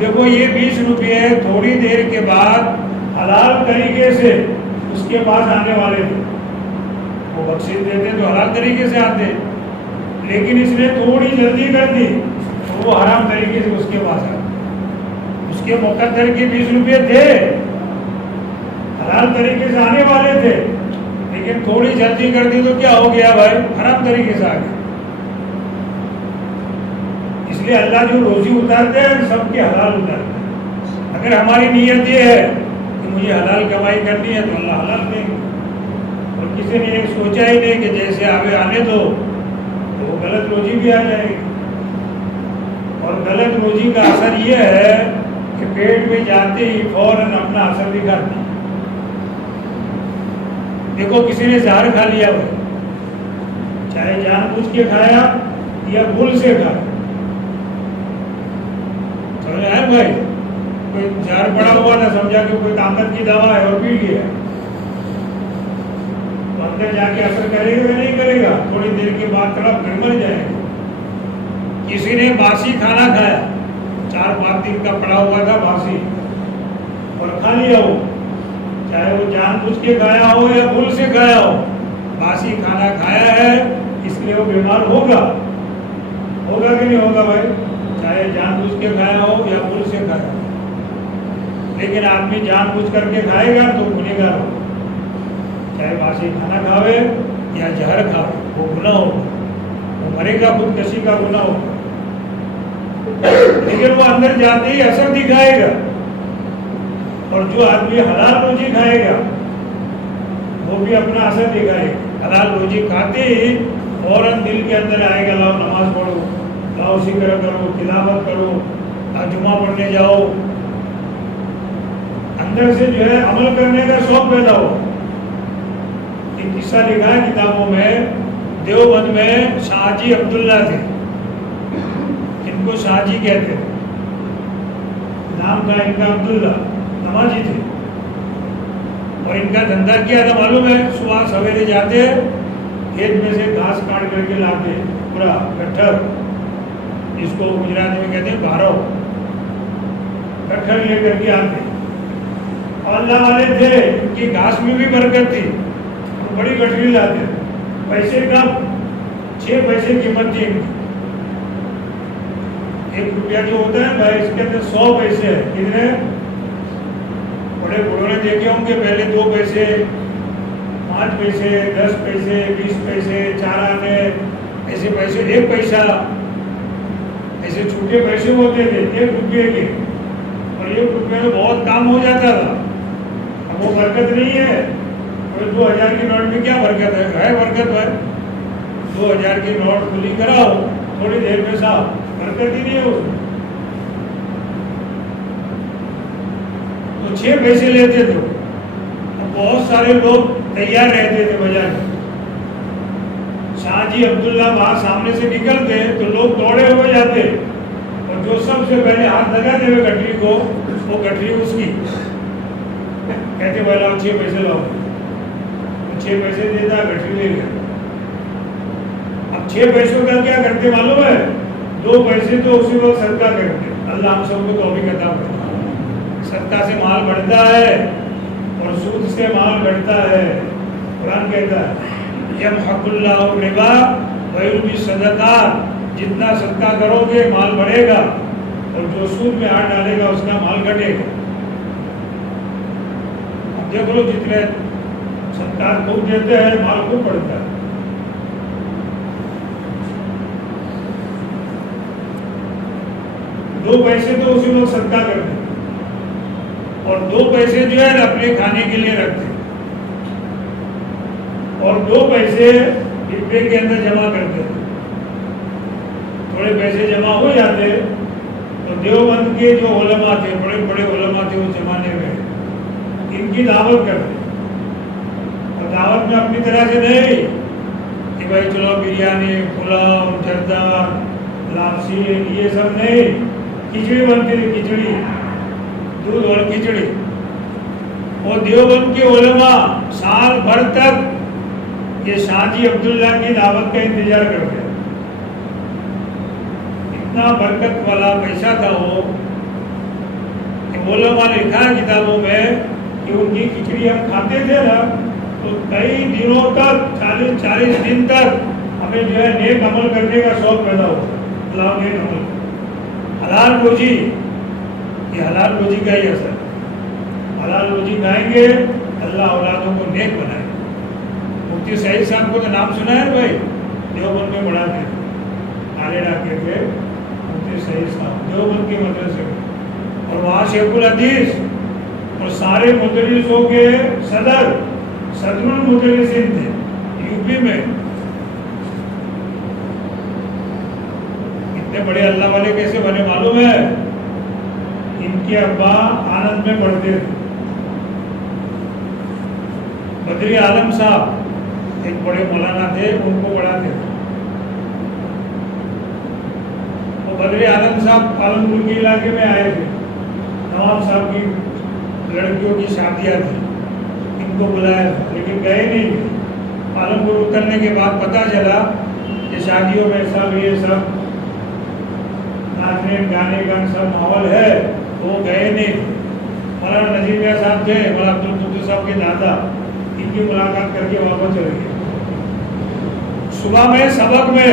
دیکھو یہ 20 روپے تھوڑی دیر کے بعد حلال طریقے سے اس کے پاس آنے والے تھے، وہ بخشش دیتے تو حلال طریقے سے آتے، لیکن اس نے تھوڑی جلدی کر دی تو وہ حرام طریقے سے اس کے پاس آ، اس کے مقدر کے 20 روپے تھے، حلال طریقے سے آنے والے تھے، لیکن تھوڑی جلدی کر دی تو کیا ہو گیا بھائی؟ حرام طریقے سے آ گیا۔ اس لیے اللہ جو روزی اتارتے ہیں سب کے حلال اتارتے ہیں۔ اگر ہماری نیت یہ ہے کہ مجھے حلال کمائی کرنی ہے تو اللہ حلال دیں گے، اور کسی نے یہ سوچا ہی نہیں کہ جیسے آنے دو تو وہ غلط روزی بھی آ جائے گی، اور غلط روزی کا اثر یہ ہے کہ پیٹ میں جاتے ہی فوراً اپنا اثر دکھاتی ہے۔ دیکھو کسی نے زہر کھا لیا ہو، چاہے جان بوجھ کے کھایا یا بھول سے کھایا، سمجھ آئے بھائی؟ کوئی زہر پڑا ہوا تھا، سمجھا کہ کوئی طاقت کی دوا ہے اور پی لیا، تو اندر جا کے اثر کرے گا یا نہیں کرے گا؟ تھوڑی دیر کے بعد تڑپ کر مر جائے گا۔ کسی نے باسی کھانا کھایا، 4-5 دن کا پڑا ہوا تھا باسی، اور کھا لیا ہو، چاہے وہ جان بوجھ کے کھایا ہو یا بھول سے کھایا ہو، باسی کھانا کھایا ہے اس لیے وہ بیمار ہوگا کہ نہیں ہوگا بھائی؟ چاہے جان بوجھ کے کھایا ہو یا بھول سے کھایا ہو، لیکن آدمی جان بوجھ کر کے کھائے گا تو گنہگار ہوگا، چاہے باسی کھانا کھاوے یا زہر کھاوے وہ گناہ ہوگا، وہ مرے گا، خودکشی کا گناہ ہوگا، لیکن وہ اندر جاتے ہی اثر دکھائے گا۔ اور جو آدمی حلال روزی کھائے گا وہ بھی اپنا اثر دکھائے گا۔ حلال روزی کھاتے ہی فوراً دل کے اندر آئے گا، لاؤ نماز پڑھو، لاؤ ذکر کرو، تلاوت کرو، جمعہ پڑھنے جاؤ، اندر سے جو ہے عمل کرنے کا شوق پیدا ہو۔ ایک قصہ لکھا ہے کتابوں میں، دیوبند میں شاہ جی عبداللہ تھے، ان کو شاہ جی کہتے تھے، نام تھا ان کا عبداللہ، نمازی تھے، اور ان کا دھندا کیا تھا معلوم ہے؟ صبح سویرے جاتے کھیت میں سے گھاس کاٹ کر کے لاتے، پورا گٹھر، جس کو گجراتی میں کہتے ہیں بھارو، گٹھر لے کر کے آتے، اور اللہ والے تھے، ان کی گھاس میں بھی برکت تھی، تو بڑی گٹھری لاتے، پیسے کا 6 پیسے قیمت تھی ان کی، 1 روپیہ جو ہوتا ہے بھائی اس کے اندر 100 پیسے ہے، کتنے؟ بڑے بڑوں نے دیکھے ہوں گے پہلے 2 پیسے، 5 پیسے، 10 پیسے، 20 پیسے، 4 آنے، ایسے پیسے، 1 پیسہ، ایسے چھوٹے پیسے ہوتے تھے 1 روپے کے، اور 1 روپے میں بہت کام ہو جاتا تھا۔ اب وہ برکت نہیں ہے، 2000 کی نوٹ میں کیا برکت ہے برکت ہے، 2000 کی نوٹ کھلی کراؤ تھوڑی دیر میں صاحب، برکت ہی نہیں ہے اس میں۔ 6 پیسے لیتے تھے، بہت سارے لوگ تیار رہتے تھے بجائے، شاہ جی عبداللہ باہر سامنے سے نکلتے تو لوگ دوڑے ہوئے جاتے، اور جو سب سے پہلے ہاتھ لگاتے ہوئے گٹری کو، وہ گٹری اس کی، کہتے بھائی لاؤ 6 پیسے لاؤ، 6 پیسے دیتا، گٹری لے گیا۔ اب 6 پیسوں کا کیا کرتے معلوم ہے؟ 2 پیسے تو اسی وقت صدقہ کرتے، اللہ ہم سب کو توفیق عطا فرمائے۔ صدقہ سے مال بڑھتا ہے اور سود سے مال بڑھتا ہے، قرآن کہتا ہے یمحق اللہ الربا ویربی الصدقات، جتنا صدقہ کرو گے مال بڑھے گا، اور جو سود میں ہاتھ ڈالے گا اس کا مال گھٹے گا۔ اب دیکھ لو جتنے صدقات خوب دیتے ہیں مال خوب بڑھتا ہے۔ 2 پیسے تو اسی وقت صدقہ کرتے، اور 2 پیسے جو ہے اپنے کھانے کے لیے رکھتے، اور 2 پیسے ڈبے کے اندر جمع کرتے۔ تھوڑے پیسے جمع ہو جاتے تو دیوبند کے جو علماء تھے، بڑے بڑے علماء تھے اس زمانے میں، ان کی دعوت کرتے، اور دعوت میں اپنی طرح سے نہیں کہ بھائی چلو بریانی، پلاؤ، جردہ، لامسی، یہ سب نہیں، کھچڑی بنتی تھی، کھچڑی، دودھ اور کھچڑی۔ اور دیوبند کے علماء سال بھر تک یہ شاہ جی عبداللہ کی دعوت کا انتظار کرتے ہیں، اتنا برکت والا پیسہ تھا وہ علماء نے لکھا ہے کتابوں میں کہ ان کی کھچڑی ہم کھاتے تھے نا تو کئی دنوں تک 40 دن تک ہمیں جو ہے نیک عمل کرنے کا شوق پیدا ہوتا ہے. اللہ نیک عمل حلال روزی، یہ حلال روزی کا ہی اثر. حلال روزی کھائیں گے اللہ اولادوں کو نیک بنائے. مفتی سعید صاحب کو تو نام سنا ہے بھائی، دیوبند میں پڑھاتے تھے، آلے ڈاکے کے مفتی سعید صاحب دیوبند کے مدرسے میں، اور وہاں شیخ الحدیث اور سارے مدرسوں کے صدر المدرسین تھے یو پی میں. اتنے بڑے اللہ والے کیسے بنے معلوم ہے؟ ان کے ابا آنند میں پڑھتے تھے. بدری عالم صاحب ایک بڑے مولانا تھے، ان کو پڑھاتے تھے. تو بدری عالم صاحب پالن پور کے علاقے میں آئے تھے، نواب صاحب کی لڑکیوں کی شادیاں تھیں، ان کو بلایا تھا لیکن گئے نہیں. پالن پور اترنے کے بعد پتہ چلا کہ شادیوں میں سب یہ سب ناچنے گانے کا سب ماحول ہے، وہ گئے نہیں. مولانا نذیر میاں صاحب تھے، مولانا عبد القدوس صاحب کے دادا، ان کی ملاقات کر کے واپس چلے گئے. صبح میں سبق میں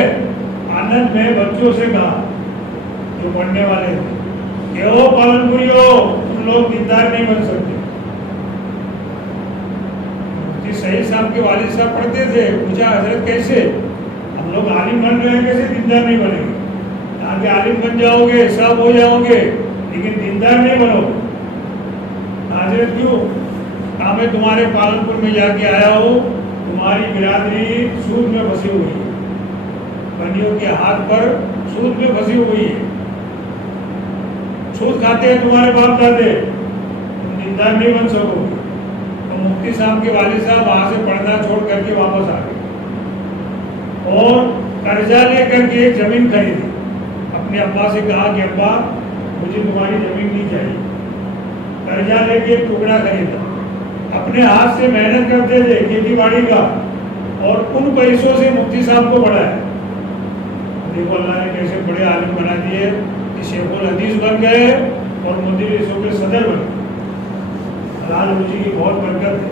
آنند میں بچوں سے کہا جو پڑھنے والے تھے کہ او پالن پوریو، تم لوگ دیندار نہیں بن سکتے. مفتی سعید صاحب کے والد صاحب پڑھتے تھے، پوچھا حضرت کیسے؟ ہم لوگ عالم بن رہے ہیں، کیسے دیندار نہیں بنے گے؟ کہا کہ عالم بن جاؤ گے، سب ہو جاؤ گے، لیکن دیندار نہیں بنو. حضرت کیوں؟ کہا میں تمہارے پالن پور میں جا کے آیا ہوں، تمہاری برادری سود میں پھنسی ہوئی ہے، بندیوں کے ہاتھ پر سود میں پھنسی ہوئی ہے، سود کھاتے ہیں تمہارے باپ دادے، تم دیندار نہیں بن سکو گے. تو مفتی صاحب کے والد صاحب وہاں سے پردہ چھوڑ کر کے واپس آ گئے اور قرضہ لے کر کے ایک زمین خریدی. اپنے ابا سے کہا کہ ابا مجھے تمہاری زمین نہیں چاہیے. قرضہ لے کے ایک ٹکڑا خریدا. اپنے ہاتھ سے محنت کرتے تھے کھیتی باڑی کا، اور ان پیسوں سے مفتی صاحب کو پڑھایا. دیکھو اللہ نے کیسے بڑے عالم بنا دیے کہ شیخ الحدیث بن گئے اور مدرسوں کے صدر بن گئے. حلال روزی کی بہت برکت ہے.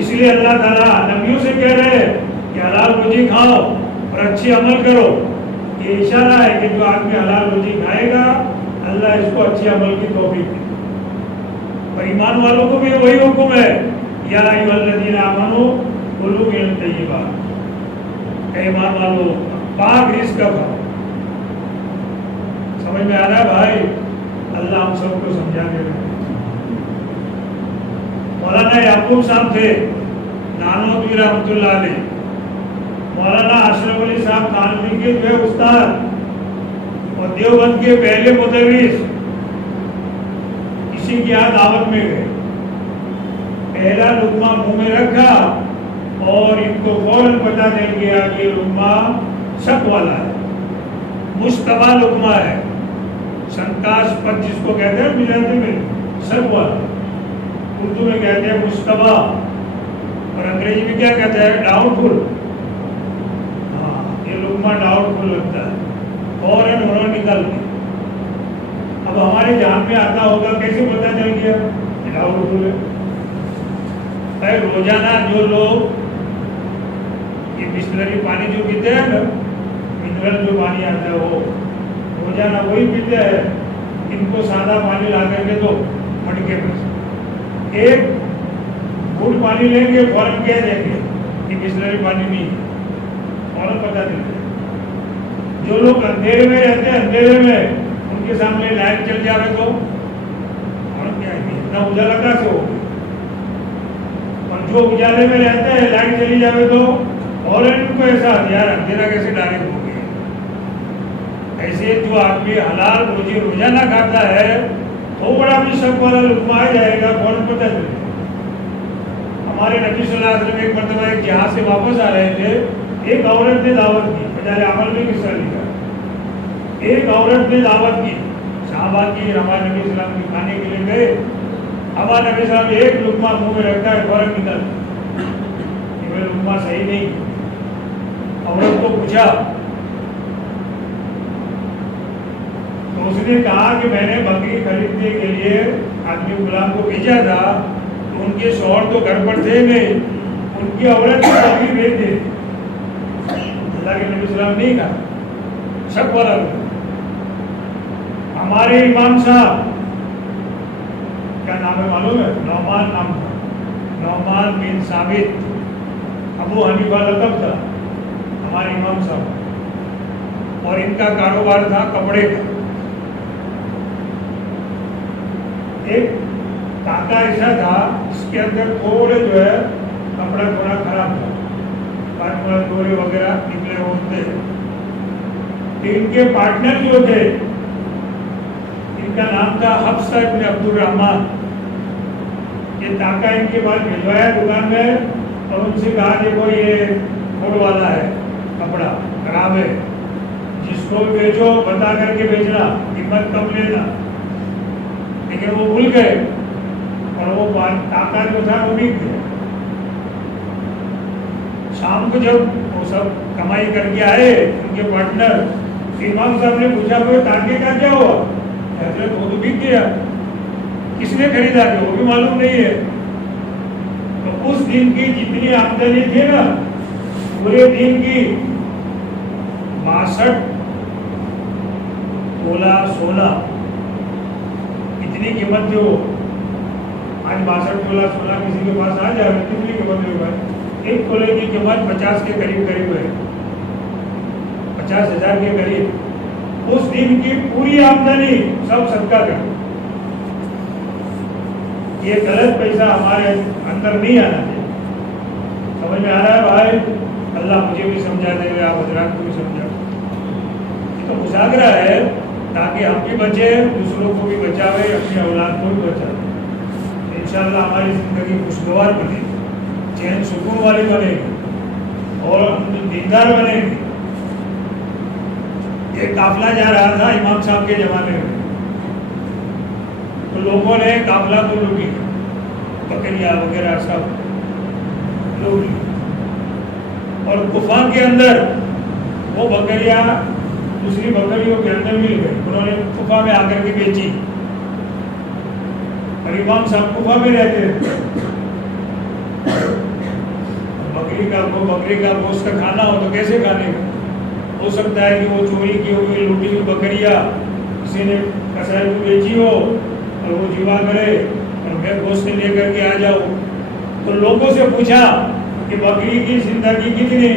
اس لیے اللہ تعالیٰ نبیوں سے کہہ رہے ہیں کہ حلال روزی کھاؤ اور اچھی عمل کرو. یہ اشارہ ہے کہ جو آدمی حلال روزی کھائے گا اللہ اس کو اچھی عمل کی توفیق دے. اور ایمان والوں کو بھی وہی حکم ہے، یا ایھا الذین آمنوا کلوا من الطیبات، اے ایمان والو پاک رزق کا کھاؤ. سمجھ میں آ رہا ہے بھائی؟ اللہ ہم سب کو سمجھا دے رہے. مولانا یعقوب صاحب تھے نانوتوی رحمۃ اللہ علیہ. مولانا اشرف علی صاحب تھانوی کے جو ہے استاد اور دیوبند کے پہلے مدرس، کسی کی یہاں دعوت میں گئے، پہلا لقمہ منہ میں رکھا اور ان کو فوراً پتہ چل گیا کہ یہ لقمہ شک والا ہے، مشتبہ لقمہ ہے، شنکاش پت جس کو کہتے ہیں ملاتے میں، شک والا. اردو میں کہتے ہیں مشتبہ، اور انگریزی میں کیا کہتے ہیں؟ ڈاؤٹ فل. ہاں، یہ لقمہ ڈاؤٹ فل لگتا ہے، فوراً انہوں نے نکال دیا. اب ہمارے جہاں میں آتا ہوگا کیسے پتہ چل گیا؟ ڈاؤٹ فل ہے. بھائی روزانہ جو لوگ یہ بسلری پانی جو پیتے ہیں نا، منرل جو پانی آتا ہے وہ روزانہ وہی پیتے ہیں. ان کو سادہ پانی لا کر کے دو مٹکے میں، ایک گھونٹ پانی لیں گے فوراً کہہ دیں گے کہ بسلری پانی نہیں ہے، فوراً پتہ چل جائے. جو لوگ اندھیرے میں رہتے ہیں، اندھیرے میں ان کے سامنے لائٹ چل جائے تو فوراً کیا ہے اتنا اجالا کیسے ہو. اور جو اجالے میں رہتے ہیں لائٹ چلی جائے تو فوراً ان کو احساس یار اندھیرا کیسے ڈائریکٹ ہو گیا. ایسے جو آدمی حلال روزی روزانہ کھاتا ہے تھوڑا بھی شک والا لقمہ آ جائے گا فوراً پتہ چل جائے. ہمارے نبی صلی اللہ علیہ وسلم ایک مرتبہ ایک جہاز سے واپس آ رہے تھے، ایک عورت نے دعوت کی. بجائے عمل میں کس طرح لکھا، ایک عورت نے دعوت کی صحابہ کی، ہمارے نبی صلی اللہ علیہ وسلم کھانے کے لیے گئے. ہمارے نبی صاحب ایک لقمہ منہ میں رکھتا ہے فوراً نکل کہ وہ لقمہ صحیح نہیں. عورت کو پوچھا تو اس نے کہا کہ میں نے بکری خریدنے کے لیے آدمی غلام کو بھیجا تھا، تو ان کے شوہر تو گھر پر تھے نہیں، ان کی عورت کو بکری بھیج دی۔ اللہ کے نبی صلی اللہ علیہ وسلم نہیں کہا، شک والا لوگ۔ ہمارے امام صاحب کیا نام ہے معلوم ہے؟ نعمان نام تھا، نعمان بن ثابت، ابو حنیفہ لقب تھا ہمارے امام صاحب، اور ان کا کاروبار تھا کپڑے کا۔ ایک ٹانکا ایسا تھا جس کے اندر تھوڑے جو ہے کپڑا تھوڑا خراب تھا، ڈورے وغیرہ نکلے ہوتے ہیں۔ ان کے پارٹنر جو تھے، ان کا نام تھا حفصہ ابن عبد الرحمن۔ یہ ٹانکا ان کے پاس بھجوایا دکان میں، اور ان سے کہا دیکھو یہ کھوڑ والا ہے، کپڑا خراب ہے، جس کو بھی بیچو بتا کر کے بیچنا، قیمت کم لینا۔ لیکن وہ بھول گئے اور وہ ٹانکا جو تھا وہ بک گیا۔ شام کو جب وہ سب کمائی کر کے آئے ان کے پارٹنر، امام صاحب نے پوچھا کہ ٹانکے کا کیا ہوا؟ حضرت وہ تو بک گیا، کس نے خریدا کہ وہ بھی معلوم نہیں ہے۔ تو اس دن کی جتنی آمدنی تھی نا، پورے دن کی 62 تولہ سونا، اتنی قیمت جو آج 62 تولہ سونا کسی کے پاس آ جائے کتنی قیمت ہوگا؟ ایک تولے کی قیمت 50 کے قریب ہے، 50,000 کے قریب۔ اس دن کی پوری آمدنی سب صدقہ کر۔ یہ غلط پیسہ ہمارے اندر نہیں آنا چاہیے۔ سمجھ میں آ رہا ہے بھائی؟ اللہ مجھے بھی سمجھا دے گا، آپ حضرات کو بھی سمجھا۔ یہ تو مذاکرہ ہے تاکہ ہم بھی بچے، دوسروں کو بھی بچاوے، اپنی اولاد کو بھی بچاوے۔ انشاءاللہ ہماری زندگی خوشگوار بنے گی، چین سکون والی بنے گی، اور ہم دیندار بنے گی۔ ایک قافلہ جا رہا تھا امام صاحب کے زمانے میں، تو لوگوں نے قافلہ کو لوٹی، بکریاں وغیرہ سب لوٹ لی، اور غفا کے اندر وہ بکریاں دوسری بکریوں کے اندر مل گئی، انہوں نے غفا میں آ کر کے بیچی، اور امام صاحب غفا میں رہتے ہیں۔ بکری کا گوشت کا کھانا ہو تو کیسے کھانے کا؟ ہو سکتا ہے کہ وہ چوری کی ہوئی لوٹی ہوئی بکریاں کسی نے کسائی کو بیچی ہو اور وہ جیوا کرے اور میں گوشت لے کر کے آ جاؤں۔ تو لوگوں سے پوچھا کہ بکری کی زندگی کتنی؟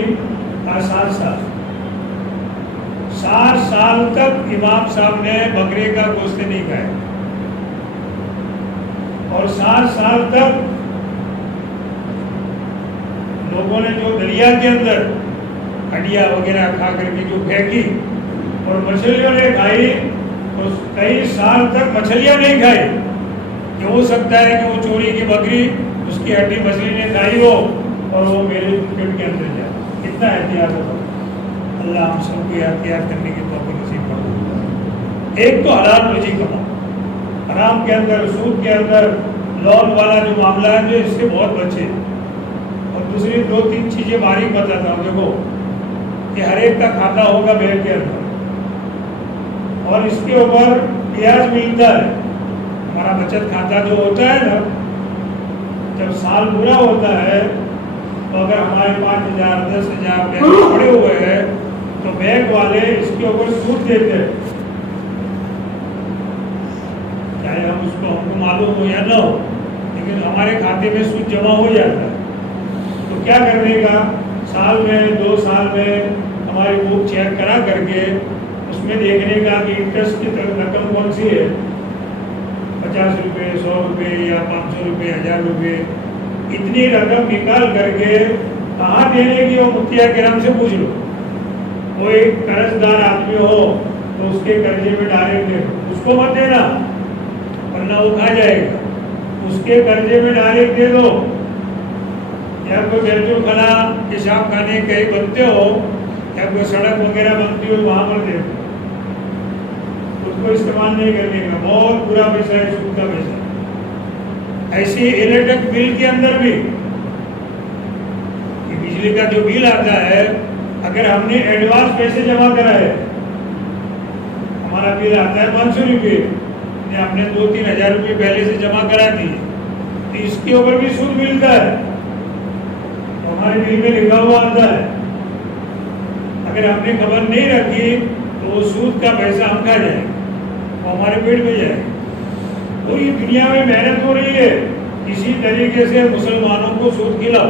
60 سال۔ 60 سال تک امام صاحب نے بکرے کا گوشت نہیں کھایا، اور 60 سال تک لوگوں نے جو دریا کے اندر ہڈیاں وغیرہ کھا کر کے جو پھینکی اور مچھلیوں نے کھائی، تو کئی سال تک مچھلیاں نہیں کھائی، کہ ہو سکتا ہے کہ وہ چوری کی بکری اس کی ہڈی مچھلی نے کھائی ہو اور وہ میرے پیٹ کے اندر جائے۔ کتنا احتیاط ہو، اللہ ہم سب کو احتیاط کرنے کی توفیق نصیب فرمائے۔ ایک تو حلال روزی کماؤ، حرام کے اندر، سود کے اندر، لون والا جو معاملہ ہے جو اس سے بہت بچے۔ اور دوسری 2-3 چیزیں باریک بتاتا ہوں، دیکھو کہ ہر ایک کا کھاتا ہوگا بینک کے اندر، اور اس کے اوپر بیاج ملتا ہے۔ ہمارا بچت کھاتا جو ہوتا ہے نا، جب سال پورا ہوتا ہے تو اگر ہمارے 5,000 10,000 بینک پڑے ہوئے ہیں تو بینک والے اس کے اوپر سود دیتے ہیں، چاہے ہم کو معلوم ہو یا نہ ہو، لیکن ہمارے کھاتے میں سود جمع ہو جاتا ہے۔ تو کیا کرنے کا، سال میں 2 سال میں ہماری بک چیک کرا کر کے اس میں دیکھنے کا کہ انٹرسٹ کی رقم کون سی ہے، 50 روپے، 100 روپے یا 500 روپے، 1000 روپے، اتنی رقم نکال کر کے کہاں دینے کی، وہ مفتیہ کرام سے پوچھ لو۔ کوئی قرض دار آدمی ہو تو اس کے قرضے میں ڈائریکٹ دے دو، اس کو مت دینا ورنہ وہ کھا جائے گا، اس کے قرضے میں ڈائریکٹ دے دو۔ یا کوئی بیت الخلا پیشاب خانے کہیں بنتے ہو یا کوئی سڑک وغیرہ بنتی ہو وہاں پر دے دو، اس کو استعمال نہیں کرنے کا، بہت برا پیسہ ہے، سود کا پیسہ۔ ایسی الیکٹرک بل کے اندر بھی، بجلی کا جو بل آتا ہے، اگر ہم نے ایڈوانس پیسے جمع کرائے، ہمارا بل آتا ہے 500 روپے، ہم نے 2-3 ہزار روپے پہلے سے جمع کرا دیے، تو اس کے اوپر بھی سود ملتا ہے، تو ہمارے بل میں لکھا ہوا آتا ہے۔ اگر ہم نے خبر نہیں رکھی تو وہ سود کا پیسہ ہم کھا جائیں، وہ ہمارے پیٹ میں جائے۔ پوری دنیا میں محنت ہو رہی ہے اسی طریقے سے مسلمانوں کو سود کھلاؤ،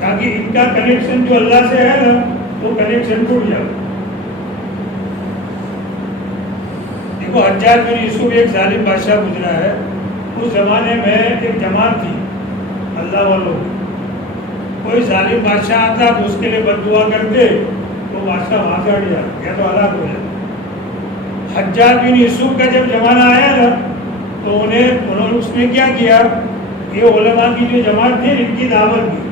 تاکہ ان کا کنیکشن جو اللہ سے ہے نا وہ کنیکشن ٹوٹ جائے۔ دیکھو حجاج بن یوسف ایک ظالم بادشاہ گزرا ہے، اس زمانے میں ایک جماعت تھی اللہ والوں کی، کوئی ظالم بادشاہ آتا تو اس کے لیے بد دعا کرتے تو بادشاہ وہاں سے ہٹ جاتا یا تو ہلاک ہو جاتا۔ حجاج بن یوسف کا جب زمانہ آیا نا تو انہوں نے اس نے کیا کیا، یہ علماء کی جو جماعت تھی ان کی دعوت دی،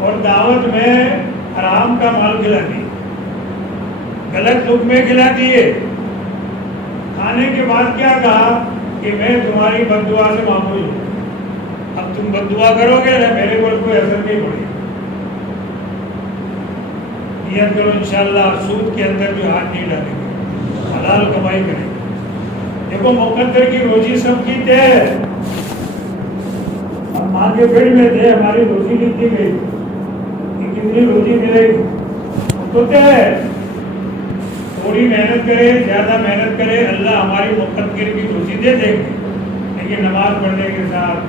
اور دعوت میں حرام کا مال کھلا دی، غلط لقمے کھلا دیے۔ کھانے کے بعد کیا کہا کہ میں تمہاری بد دعا سے معمول ہوں، اب تم بد دعا کرو گے نا میرے پر کوئی اثر نہیں پڑے گا۔ نیت کرو انشاءاللہ سود کے اندر جو ہاتھ نہیں ڈالیں گے، حلال کمائی کریں گے۔ دیکھو مقدر کی روزی سب کی طے ہے، ہم ماں کے پیٹ میں تھے، ہماری روزی کتنی گئی کہ کتنی روزی ملے گی تو طے ہے۔ تھوڑی محنت کرے زیادہ محنت کرے اللہ ہماری مقدر کی روزی دے دیں گے، لیکن نماز پڑھنے کے ساتھ،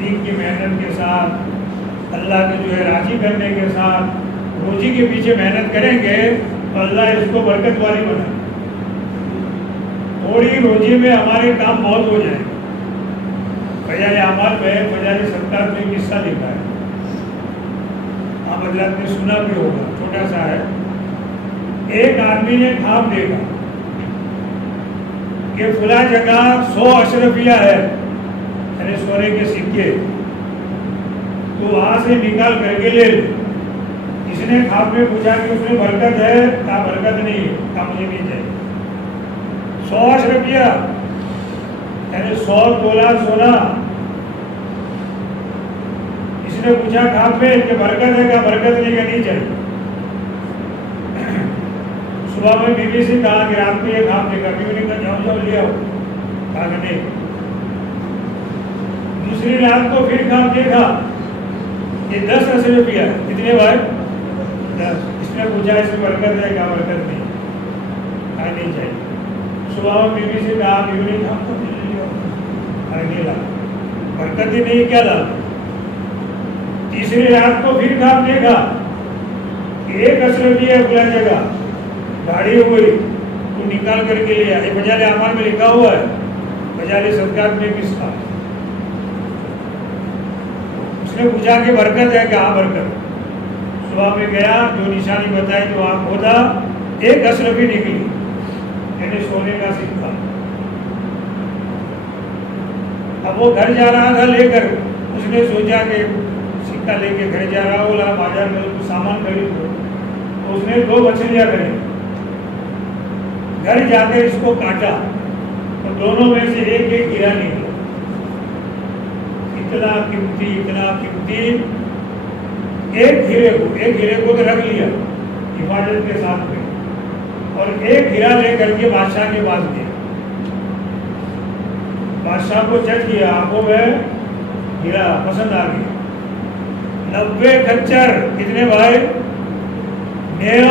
دین کی محنت کے ساتھ، اللہ کے جو ہے راضی کرنے کے ساتھ روزی کے پیچھے محنت کریں گے تو اللہ اس کو برکت والی بنا۔ تھوڑی روزی میں ہمارے کام بہت ہو جائیں۔ بجائے اعمال میں بجائے صدقات میں قصہ لکھا ہے، آپ حضرات نے سنا بھی ہوگا، چھوٹا سا ہے۔ ایک آدمی نے خواب دیکھا کہ فلاں جگہ 100 اشرفیہ ہے، یعنی سونے کے سکے، تو وہاں سے نکال کر کے لے لے۔ اس نے خواب میں پوچھا کہ اس میں برکت ہے؟ کہا برکت نہیں ہے، کہا مجھے نہیں چاہیے۔ 100 اشرفیہ یعنی 100 تولہ سونا۔ اس نے پوچھا خواب میں کہ برکت ہے؟ کہا برکت نہیں، نہیں چاہیے۔ صبح میں بیوی سے کہا کہ رات کو یہ خواب دیکھا، بیوی نے کہا جاؤ جاؤ لے آؤ، کہا کہ نہیں۔ دوسری رات کو پھر خواب دیکھا کہ 10 اشرفیہ، کتنے بھائی؟ 10۔ اس نے پوچھا اس میں برکت ہے؟ کہا برکت نہیں، کہا نہیں چاہیے۔ صبح میں بیوی سے کہا، بیوی نے کہا کہا نہیں لا، برکت ہی نہیں، کیا لا؟ تیسری رات کو پھر خواب دیکھا کہ 1 اشرفیہ ہے فلاں جگہ، گاڑی ہو گئی، تو نکال کر کے لیا۔ یہ بجال اعمال میں لکھا ہوا ہے، بجال صدقات میں کس کا؟ اس نے پوچھا کہ برکت ہے؟ کہا برکت۔ صبح میں گیا، جو نشانی بتائی جو آپ ہوتا، 1 اشرفی نکلی، یعنی سونے کا سکہ۔ اب وہ گھر جا رہا تھا لے کر، اس نے سوچا کہ سکہ لے کے گھر جا رہا ہو، بازار میں کچھ سامان خرید لو، تو اس نے 2 مچھلیاں خریدی۔ گھر جا کے اس کو کاٹا تو دونوں میں سے ایک ہیرا نکلا، اتنا قیمتی ایک ہیرے کو تو رکھ لیا حفاظت کے ساتھ میں، اور ایک ہیرا لے کر کے بادشاہ کے پاس گیا۔ بادشاہ کو جج کیا، آنکھوں میں ہیرا پسند آ گیا۔ 90 کھچر، کتنے بھائی؟ 90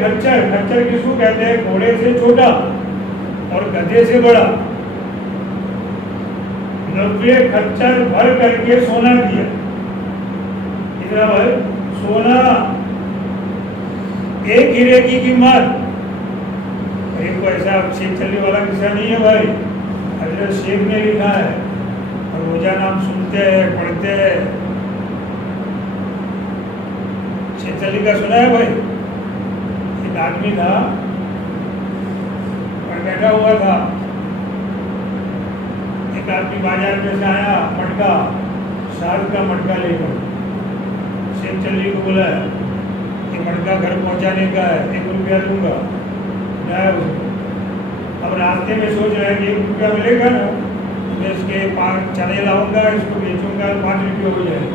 کھچر کس کو کہتے ہیں؟ گھوڑے سے چھوٹا اور گدھے سے بڑا۔ 90 کھچر بھر کر کے سونا دیا۔ کتنا بھائی؟ سونا۔ ایک ہیرے کی قیمت، ایک کو ایسا شیخ چلنے والا قصہ نہیں ہے بھائی، حضرت شیخ نے لکھا ہے، اور روزانہ ہم سنتے ہیں پڑھتے ہیں۔ شیخ چلی کا سنا ہے بھائی؟ ایک آدمی تھا اور بیٹھا ہوا تھا، ایک آدمی بازار میں سے آیا، مٹکا، شاد کا مٹکا لے کر شیخ چلی کو بولا ہے کہ مٹکا گھر پہنچانے کا ہے، 1 روپیہ دوں گا۔ اب راستے میں سوچ رہے ہیں کہ 1 روپیہ ملے گا نا، میں اس کے 5 چنے لاؤں گا، اس کو بیچوں گا 5 روپیہ ہو جائے گا،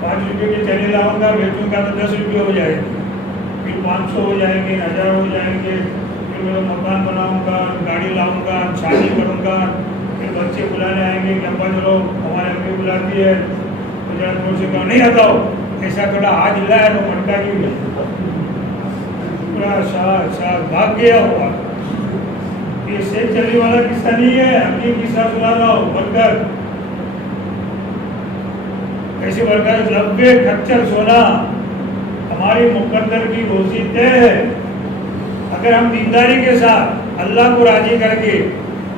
5 روپے کے چنے لاؤں گا بیچوں گا تو 10 روپیہ ہو جائے گا۔ پھر 500 ہو جائیں گے، 1000 ہو جائیں گے، پھر میں مکان بناؤں گا، گاڑی لاؤں گا، شادی کروں گا، پھر بچے بلانے آئیں گے کہ ابا چلو ہمارے امی بلاتی ہے تو ذرا تھوڑ سے کہا نہیں آتا ہو، ایسا تھوڑا ہاتھ ہلا ہے تو مٹکا کیوں گیا پورا شاہ بھاگ گیا ہوا. یہ شیخ چلنے والا قصہ نہیں ہے، اپنی قصہ سنا رہا ہوں. برکت ایسے برکت لبے کچر سونا ہماری مقدر کی روزی طے ہے. اگر ہم دینداری کے ساتھ اللہ کو راضی کر کے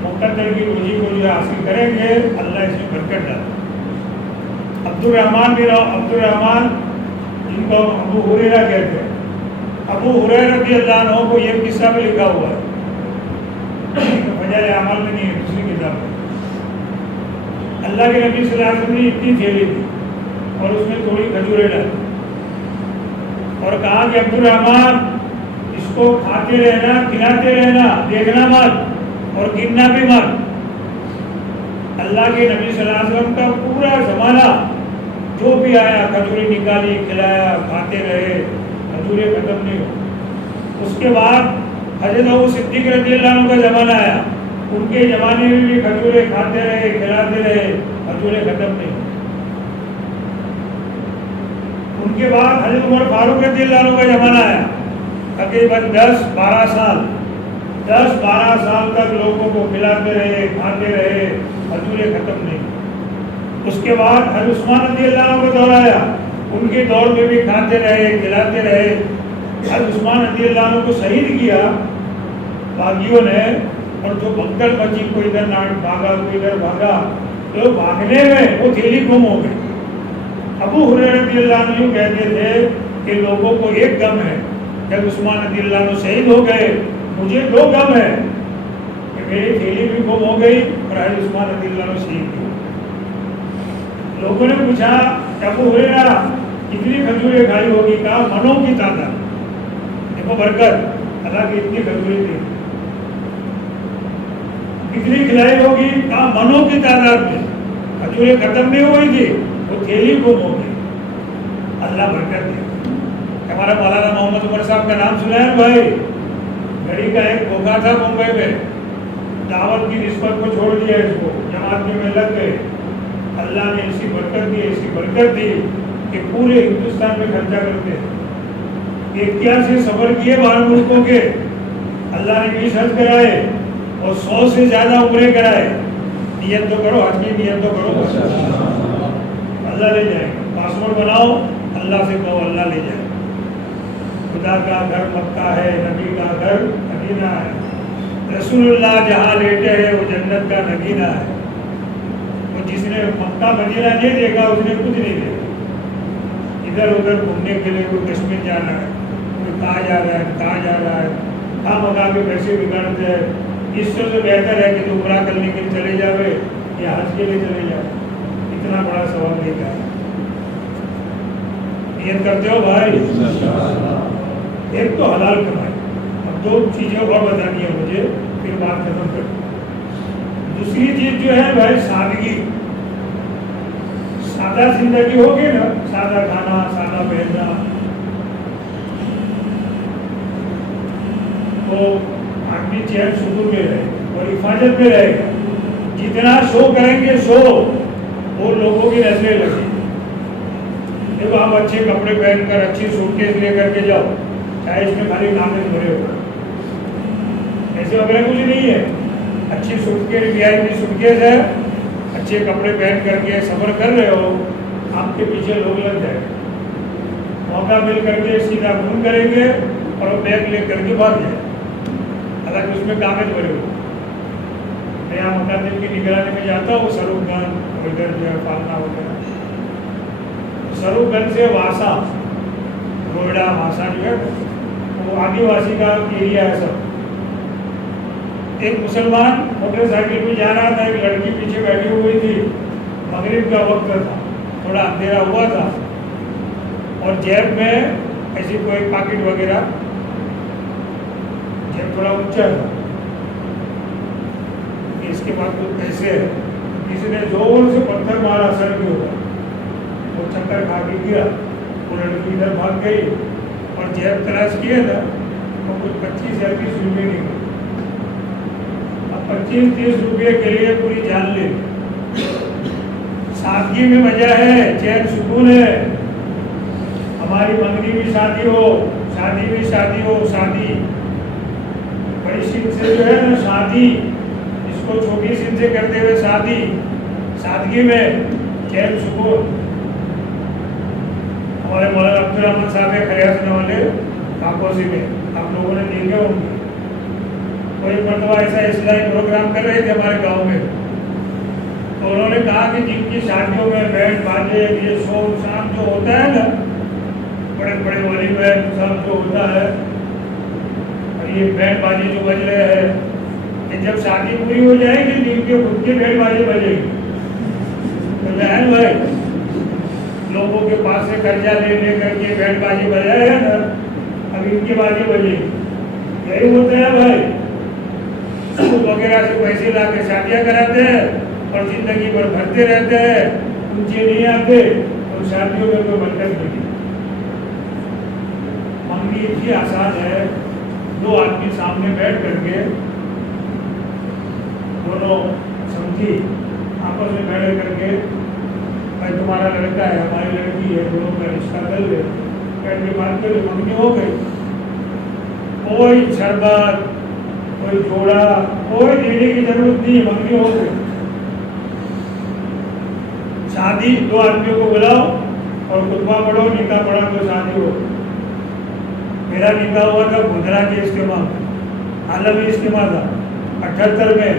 مقدر کی روزی کو جو حاصل کریں گے اللہ اس میں برکت ڈالے. عبدالرحمن جن کو ابو ہریرہ کہتے ہیں، ابو ہریرہ رضی اللہ عنہ کو یہ قصہ بھی لکھا ہوا ہے، فجر اعمال میں نہیں ہے، دوسری کتاب میں. اللہ کے نبی صلی اللہ علیہ وسلم نے اتنی تھیلی تھی اور اس میں تھوڑی کھجوریں ڈالی اور کہا کہ عبدالرحمن اس کو کھاتے رہنا، کھلاتے رہنا، دیکھنا مت اور گننا بھی مت. اللہ کے نبی صلی اللہ علیہ وسلم کا پورا زمانہ جو بھی آیا کھجوریں نکالی، کھلایا، کھاتے رہے، کھجوریں ختم نہیں ہو. اس کے بعد حضرت ابو صدیق رضی اللہ عنہ کا زمانہ آیا، ان کے زمانے میں بھی کھجوریں کھاتے رہے، کھلاتے رہے، کھجوریں ختم نہیں ہوئی. ان کے بعد حضرت عمر فاروق رضی اللہ عنہ کا زمانہ آیا، تقریباً 10-12 سال تک لوگوں کو کھلاتے رہے، کھاتے رہے، کھجوریں ختم نہیں. اس کے بعد حضرت عثمان رضی اللہ عنہ کا دور آیا، ان کے دور میں بھی کھاتے رہے، کھلاتے رہے. حضرت عثمان رضی اللہ عنہ کو شہید کیا باغیوں نے، اور جو بھگدڑ بچی کو ادھر بھاگا، کوئی ادھر بھاگا، تو بھاگنے میں وہ تھیلی گم ہو گئی. ابو ہریرہ رضی اللہ عنہ یوں کہتے تھے کہ لوگوں کو ایک غم ہے جب عثمان رضی اللہ عنہ شہید ہو گئے، مجھے 2 غم ہے کہ میری تھیلی بھی گم ہو گئی اور حضرت عثمان رضی اللہ عنہ شہید ہوئے. لوگوں نے پوچھا ابو ہریرہ کتنی کھجوریں کھائی ہوگی؟ کہا منوں کی تعداد. دیکھو برکت، اللہ کی اتنی کھجوریں تھی. کتنی کھلائی ہوگی؟ کہا منوں کی تعداد میں. کھجوریں ختم نہیں ہوئی تھی، وہ تھیلی گم ہو گئی. اللہ برکت دے. ہمارا مولانا محمد عمر صاحب کا نام سنا ہے بھائی؟ گھڑی کا ایک دھوکا تھا ممبئی میں، دعوت کی نسبت کو چھوڑ دیا، اس کو جماعت میں لگ گئے. اللہ نے ایسی برکت دی کہ پورے ہندوستان میں خرچہ کرتے ہیں. 81 سفر کیے باہر ملکوں کے، اللہ نے 20 حج کرائے اور 100 سے زیادہ عمرے کرائے. نیت تو کرو، حج کی نیت تو کرو، اللہ لے جائے. پاسپورٹ بناؤ، اللہ سے کہو اللہ لے جائے. خدا کا گھر مکہ ہے، نبی کا گھر مدینہ ہے. رسول اللہ جہاں لیٹے ہیں وہ جنت کا نگینہ ہے. اور جس نے مکہ مدینہ نہیں دیکھا اس نے کچھ نہیں دیکھا. ادھر ادھر گھومنے کے لیے کوئی کشمیر جا رہا ہے، کوئی کہاں جا رہا ہے، کہاں جا رہا ہے، کہاں مکا کے پیسے بگاڑتے ہیں. اس سے بہتر ہے کہ تو عمرہ کرنے کے لیے چلے جاوے یا حج کے لیے چلے جاؤ. اتنا بڑا ثواب لے کر نیت کرتے ہو بھائی. ایک تو حلال کمائی. اب 2 چیزیں اور بتانی ہے مجھے، پھر بات ختم کر. دوسری چیز جو ہے بھائی سادگی. سادہ زندگی ہوگی نا، سادہ کھانا، سادہ پہننا، تو آدمی چین سکون میں رہے اور حفاظت میں رہے گا. جتنا شو کریں گے شو، وہ لوگوں کی نسلیں لگیں. دیکھو آپ اچھے کپڑے پہن کر اچھی سوٹ کیس لے کر کے جاؤ، چاہے اس میں خالی کاغذ بھرے ہو، ایسے وغیرہ کچھ نہیں ہے. اچھی سوٹ کیس، وی آئی پی سوٹ کیس ہے، اچھے کپڑے پہن کر کے سفر کر رہے ہو، آپ کے پیچھے لوگ لگ جائیں گے. موقع مل کر کے سیدھا فون کریں گے اور وہ بیگ لے کر کے بھاگ جائیں. حالانکہ اس میں کاغذ بھرے ہو. میں یہاں مقدم کی نگرانی میں جاتا ہوں، سروپ گنج ادھر جو ہے پالنا وغیرہ. سروپ گنج سے واسا، روئڑا واسا جو ہے وہ آدی واسی کا ایریا ہے سب. ایک مسلمان موٹر سائیکل پہ جا رہا تھا، ایک لڑکی پیچھے بیٹھی ہوئی تھی. مغرب کا وقت تھا، تھوڑا اندھیرا ہوا تھا اور جیب میں ایسی کوئی پاکٹ وغیرہ، جیب تھوڑا اونچا تھا. اس کے بعد کچھ پیسے ہے. کسی نے زور سے پتھر مارا سر کے اوپر، وہ چکر کھا کے گرا. وہ لڑکی ادھر بھاگ گئی اور جیب تلاش کیا تھا تو کچھ 25 یا 30 روپے نکلے. اب 25-30 روپے کے لیے پوری جان لے. سادگی میں مزہ ہے, چین سکون ہے. ہماری منگنی بھی شادی ہو, شادی بھی شادی ہو, شادی بڑی سن سے جو ہے نا شادی, اس کو چھوٹی سن سے کرتے ہوئے شادی, سادگی میں چین سکون. ہمارے مولانا عبدالرحمن صاحب خریاسنے والے کاکوسی میں آپ لوگوں نے دیکھے ہوں گے. کوئی مرتبہ ایسا اسلامی پروگرام کر رہے تھے ہمارے گاؤں میں, تو انہوں نے کہا کہ جن کی شادیوں میں بینڈ باجے یہ شور شام جو ہوتا ہے نا, بڑے بڑے والی بینڈ سب جو ہوتا ہے, اور یہ بینڈ باجے جو بج رہے ہیں, کہ جب شادی پوری ہو جائے گی جن کے خود کے بینڈ باجے بجے گی. تو بہن بھائی لوگوں کے پاس سے قرضہ لے کر کے بینڈ باجے بجائے ہیں نا, اب ان کے باجے بجے گی. یہی ہوتا ہے بھائی, سود وغیرہ سے پیسے لا کے شادیاں کراتے ہیں اور زندگی بھر بھرتے رہتے ہیں, اونچے نہیں آتے, اور شادیوں میں کوئی برکت نہیں. منگنی اتنی آسان ہے, 2 آدمی سامنے بیٹھ کر کے دونوں سمجھی آپس میں بیٹھ کر کے, بھائی تمہارا لڑکا ہے ہماری لڑکی ہے, دونوں کا رشتہ کر لے, بیٹھ کے بات کر, منگنی ہو گئی. کوئی شربت, کوئی جوڑا, کوئی دینے کی ضرورت نہیں, منگنی ہو گئی. شادی 2 آدمیوں کو بلاؤ اور خطبہ پڑھو, نکاح پڑھا تو شادی ہو. میرا نکاح ہوا تھا گھدرا کے اجتماع میں, عالمی اجتماع تھا 78 میں.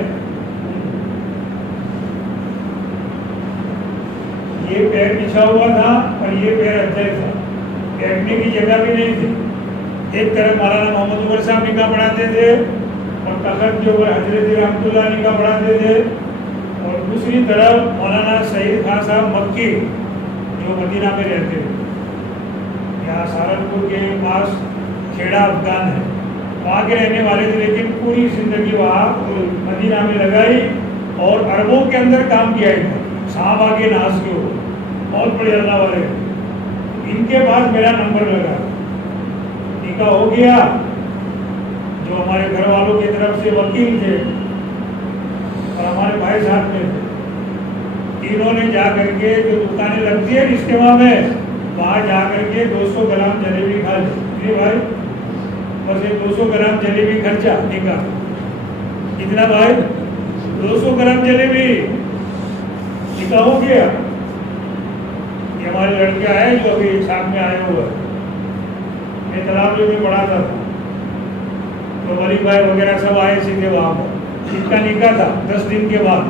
یہ پیر بچھا ہوا تھا اور یہ پیر اندر تھا, بیٹھنے کی جگہ بھی نہیں تھی. ایک طرف مولانا محمد عمر صاحب نکاح پڑھاتے تھے اور تخت کے اوپر حضرت رحمۃ اللہ نکاح پڑھاتے تھے, اور دوسری طرف مولانا سعید خان صاحب مکی جو مدینہ میں رہتے تھے. یہاں سہارنپور کے پاس کھیڑا افغان ہے, وہاں کے رہنے والے تھے, لیکن پوری زندگی وہاں مدینہ میں لگائی اور عربوں کے اندر کام کیا ہے. صحابہ کے ناز کے ہو, بہت بڑے اللہ والے. ان کے پاس میرا نمبر لگا, نکاح ہو گیا. جو ہمارے گھر والوں کی طرف سے وکیل تھے اور ہمارے بھائی صاحب میں تھے, انہوں نے جا کر کے جو دکانیں لگتی ہیں اجتماع میں, وہاں جا کر کے 200 گرام جلیبی کھا لی. بھائی بس 200 گرام جلیبی خرچہ نکاح. کتنا بھائی؟ 200 گرام جلیبی. نکاح ہو گیا. یہ ہمارے لڑکے آئے جو ابھی ساتھ میں آئے ہوئے, میں تالاب میں پڑھا تھا, تو ولی بھائی وغیرہ سب آئے سیدھے وہاں پر. ان کا نکاح تھا 10 دن کے بعد.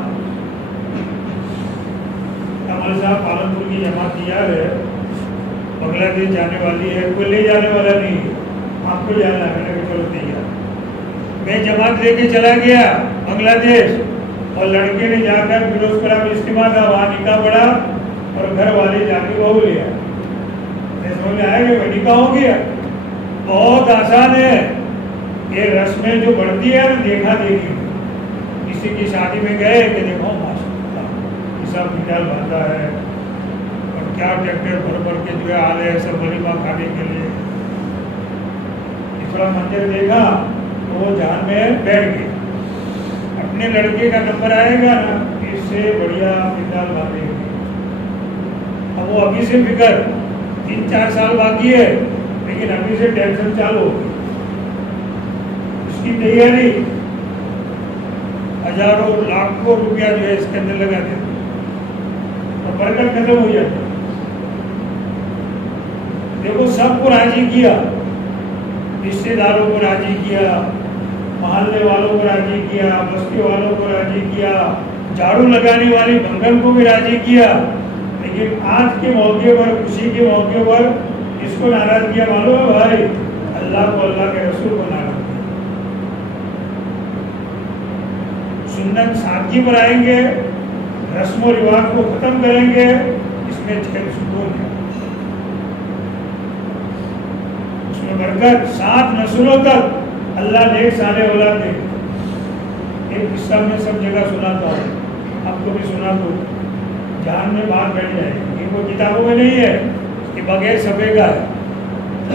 کمال صاحب پالنپور کی جماعت تیار ہے, بنگلہ دیش جانے والی ہے, کوئی لے جانے والا نہیں ہے, آپ کو جانا ہے. میں نے کہا چلو تیار. میں جماعت لے کے چلا گیا بنگلہ دیش, اور لڑکے نے جا کر فیروزپورہ میں اجتماع تھا, وہاں نکاح پڑھا اور گھر والے جا کے بہو لیا. میں سمجھ میں آیا کہ نکاح ہو گیا. بہت آسان ہے. یہ رسمیں جو بڑھتی ہے نا دیکھا دیکھی, کسی کی شادی میں گئے کہ دیکھو ماشاءاللہ یہ سب نکال باندھا ہے, اور کیا ٹریکٹر بھر کے جو ہے آ رہے ہیں سب ولیمہ کھانے کے لیے. اس طرح منظر دیکھا تو وہ جہان میں بیٹھ گئے. اپنے لڑکے کا نمبر آئے گا نا, اس سے بڑھیا نکال باندھے گی. اب وہ ابھی سے فکر, 3-4 سال باقی ہے, لیکن ابھی سے ٹینشن چالو ہو گئی. اس کی تیاری ہزاروں لاکھوں روپیہ جو ہے اس کے اندر لگا دیتے, اور برکت ختم ہو جاتی. دیکھو سب کو راضی کیا, رشتے داروں کو راضی کیا, محلے والوں کو راضی کیا, بستی والوں کو راضی کیا, جھاڑو لگانے والی بنگل کو بھی راضی کیا. لیکن آج کے موقع پر, خوشی کے موقع پر اس کو ناراض کیا معلوم ہے بھائی, اللہ کو, اللہ کے رسول کو ناراض کیا. سنت سادگی پر آئیں گے, رسم و رواج کو ختم کریں گے, اس میں چین سکون ہے, اس میں برکت. 7 نسلوں تک اللہ نیک صالح اولاد دے. ایک قصہ میں سب جگہ سناتا ہوں, آپ کو بھی سنا دو, جان میں بات بیٹھ جائے. یہ کوئی کتابوں میں نہیں ہے, کہ بغیر سبے کا ہے.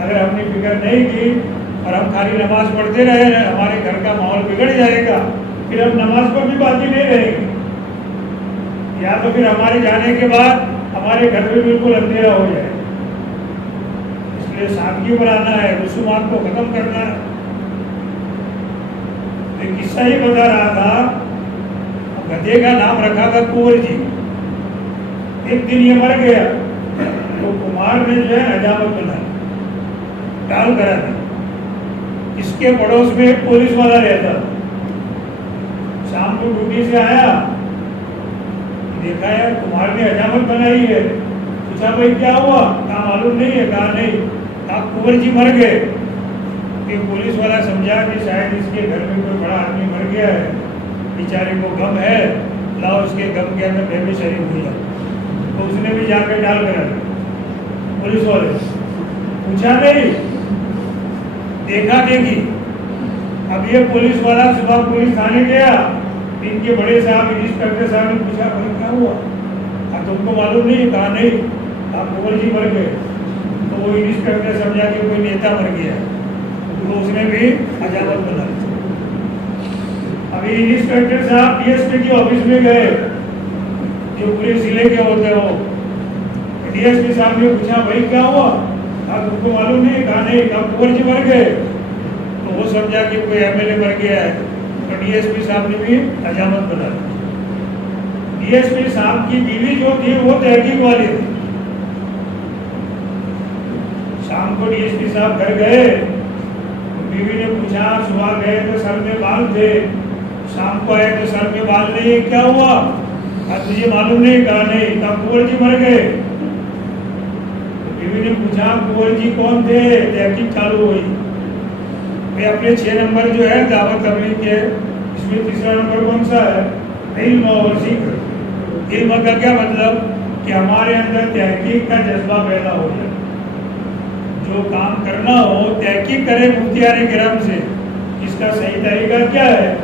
اگر ہم نے فکر نہیں کی اور ہم خالی نماز پڑھتے رہے ہمارے گھر کا ماحول بگڑ جائے گا، پھر ہم نماز پر بھی باقی نہیں رہیں گے، یا تو پھر ہمارے جانے کے بعد ہمارے گھر میں بالکل اندھیرا ہو جائے. اس لیے سادگی پر آنا ہے، رسومات کو ختم کرنا ہے. ایک قصہ ہی بتا رہا تھا، گدھے کا نام رکھا تھا کنور جی. ایک دن یہ مر گیا تو کمار نے جو ہے حجامت بنائی، ڈال کرا دی. اس کے پڑوس میں ایک پولیس والا رہتا تھا. شام کو ڈیوٹی سے آیا، دیکھا یار کمار نے حجامت بنائی ہے. پوچھا بھائی کیا ہوا؟ کہا معلوم نہیں ہے. کہا نہیں، آپ کنور جی مر گئے. کہ پولیس والا سمجھا کہ شاید اس کے گھر میں کوئی بڑا آدمی مر گیا ہے، بیچارے کو غم ہے، لاؤ اس کے غم کے اندر میں بھی شریک ہو جاؤں. تو اس نے بھی جا کے ڈال کر پولیس والے پوچھا نہیں، دیکھا دیکھی. اب یہ پولیس والا صبح پولیس تھانے گیا، ان کے بڑے صاحب انسپیکٹر صاحب نے پوچھا بھائی کیا ہوا؟ اب تم کو معلوم نہیں؟ کہا نہیں، آپ کنور جی مر گئے. تو وہ انسپیکٹر سمجھا کہ کوئی نیتا مر گیا، تو اس نے بھی حجامت بنا لی. ابھی انسپیکٹر صاحب ڈی ایس پی کی آفس میں گئے، جو پورے ضلع کے ہوتے ہو. ڈی ایس پی صاحب نے پوچھا بھائی کیا ہوا؟ آپ تم کو معلوم نہیں؟ کہا نہیں، آپ کنور جی مر گئے. تو وہ سمجھا کہ کوئی ایم ایل اے مر گیا ہے، تو ڈی ایس پی صاحب نے بھی حجامت بنا لی. ڈی ایس پی صاحب کی بیوی جو تھی وہ تحقیق والی تھی. شام کو ڈی ایس پی صاحب گھر گئے، بیوی نے پوچھا صبح گئے تو سر میں بال تھے، شام کو آئے تو سر میں بال نہیں، کیا ہوا؟ اب تجھے معلوم نہیں؟ کہا نہیں. تب کنور جی مر گئے. بیوی نے پوچھا کنور جی کون تھے؟ تحقیق چالو ہوئی. میں اپنے 6 نمبر جو ہے دعوت تبلیغ کے، اس میں تیسرا نمبر کون سا ہے؟ علم اور ذکر. علم کا کیا مطلب؟ کہ ہمارے اندر تحقیق کا جذبہ پیدا ہو جائے. جو کام کرنا ہو تحقیق کرے مفتیان کرام سے، اس کا صحیح طریقہ کیا ہے.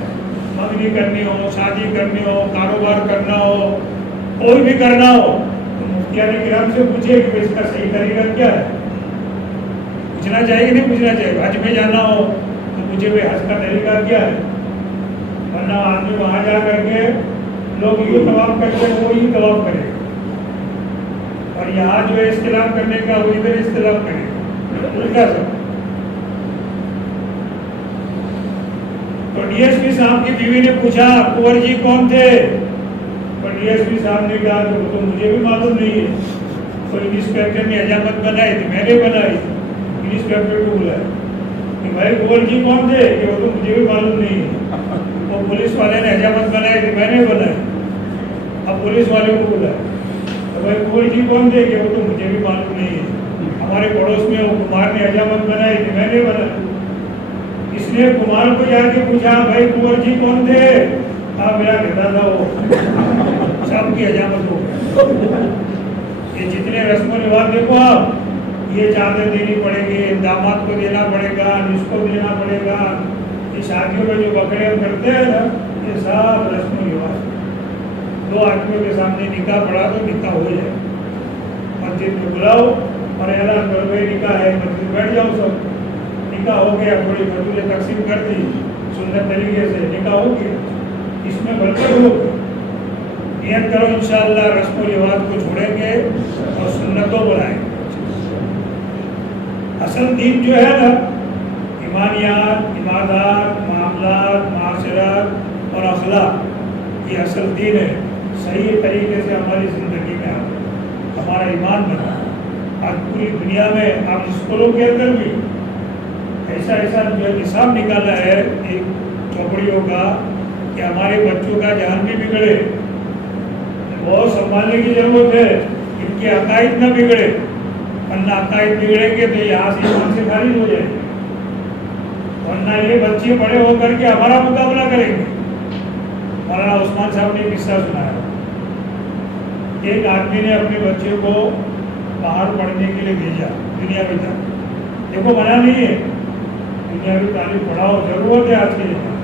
منگنی کرنی ہو، شادی کرنی ہو، کاروبار کرنا ہو، کوئی بھی کرنا ہو تو مفتیان کرام سے پوچھے کہ اس کا صحیح طریقہ کیا ہے. پوچھنا چاہیے کہ نہیں پوچھنا چاہیے؟ حج میں جانا ہو تو پوچھے بھائی حج کا طریقہ کیا ہے. ورنہ آدمی وہاں جا کر کے لوگ یوں طواف کرتے ہیں، وہ یوں طواف کرے، اور یہاں جو ہے اختلاف کرنے کا وہ ادھر اختلاف کرے. تو ڈی ایس پی صاحب کی بیوی نے پوچھا کنور جی کون تھے؟ تو ڈی ایس پی صاحب نے کہا کہ وہ تو مجھے بھی معلوم نہیں ہے. تو انسپیکٹر نے حجامت بنائی تھی، میں نے بنائی. انسپیکٹر کو بلایا کہ بھائی کنور جی کون تھے؟ کہ وہ تو مجھے بھی معلوم نہیں ہے. وہ پولیس والے نے حجامت بنائی تھی، میں نے بنائی. اب پولیس والے کو بلایا تو بھائی کنور جی کون تھے؟ کہ وہ تو مجھے بھی معلوم نہیں ہے. ہمارے پڑوس میں وہ کمار نے حجامت بنائی تھی، میں نے بنائی. اس نے کمار کو جا کے پوچھا بھائی کنور جی کون تھے؟ کہا میرا گھر تھا وہ، سب کی حجامت ہو گئی. یہ جتنے رسم و رواج دیکھو آپ، یہ چادر دینی پڑے گی، داماد کو دینا پڑے گا، اس کو دینا پڑے گا. یہ شادیوں میں جو بکرے ہم کرتے ہیں نا، یہ سب رسم و رواج. 2 آدمیوں کے سامنے نکاح پڑا تو نکاح ہو جائے. مسجد میں بلاؤ اور اعلان کرو بھائی نکاح ہے، مسجد بیٹھ جاؤ سب. نکاح ہو گیا، تھوڑی کھجوریں تقسیم کر دی، سنت طریقے سے نکاح ہو گیا. اس میں برکت ہوگی. نیت کرو انشاءاللہ رسم و رواج کو چھوڑیں گے اور سنتوں بنائیں گے. اصل دین جو ہے نا، ایمانیات، عبادات، معاملات، معاشرات اور اخلاق، یہ اصل دین ہے. صحیح طریقے سے ہماری زندگی میں ہمارا ایمان بنا. آج پوری دنیا میں آپ اسکولوں کے اندر بھی ایسا جو نصاب نکالا ہے ایک چوپڑیوں کا، کہ ہمارے بچوں کا جہان بھی بگڑے. بہت سنبھالنے کی ضرورت ہے، ان کے عقائد نہ بگڑے. ورنہ عقائد بگڑیں گے تو یہاں سے ایمان سے خارج ہو جائیں گے. ورنہ یہ بچے بڑے ہو کر کے ہمارا مقابلہ کریں گے. مولانا عثمان صاحب نے قصہ سنایا. ایک آدمی نے اپنے بچے کو باہر پڑھنے کے لیے بھیجا، دنیا میں جا. دیکھو منع نہیں ہے، دنیا کی تعلیم پڑھاؤ، ضرورت ہے آج کے دن،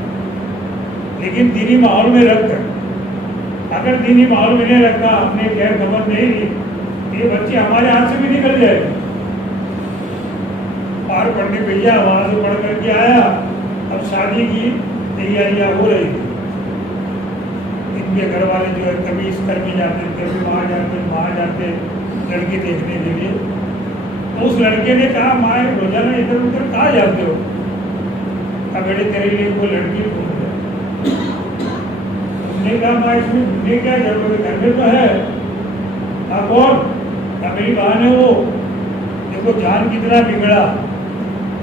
لیکن دینی ماحول میں رکھ کر. اگر دینی ماحول میں نہیں رکھا، ہم نے خیر خبر نہیں دی، یہ بچے ہمارے ہاتھ سے بھی نکل جائے گا. باہر پڑھنے بھیجا، وہاں سے پڑھ کر کے آیا، اب شادی کی تیاریاں ہو رہی تھی۔ ان کے گھر والے جو ہے کبھی اس گھر میں جاتے، کبھی وہاں جاتے لڑکی دیکھنے کے لیے۔ اس لڑکے نے کہا ماں روزانہ ادھر ادھر کہاں جاتے ہو؟ اب بیٹے تیرے لیے کوئی لڑکی ڈھونڈ دے۔ اس نے کہا ماں اس میں ڈھونڈنے کیا ضرورت ہے، گھر میں تو ہے۔ آپ کون؟ میری بہن ہے وہ۔ دیکھو جان کتنا بگڑا،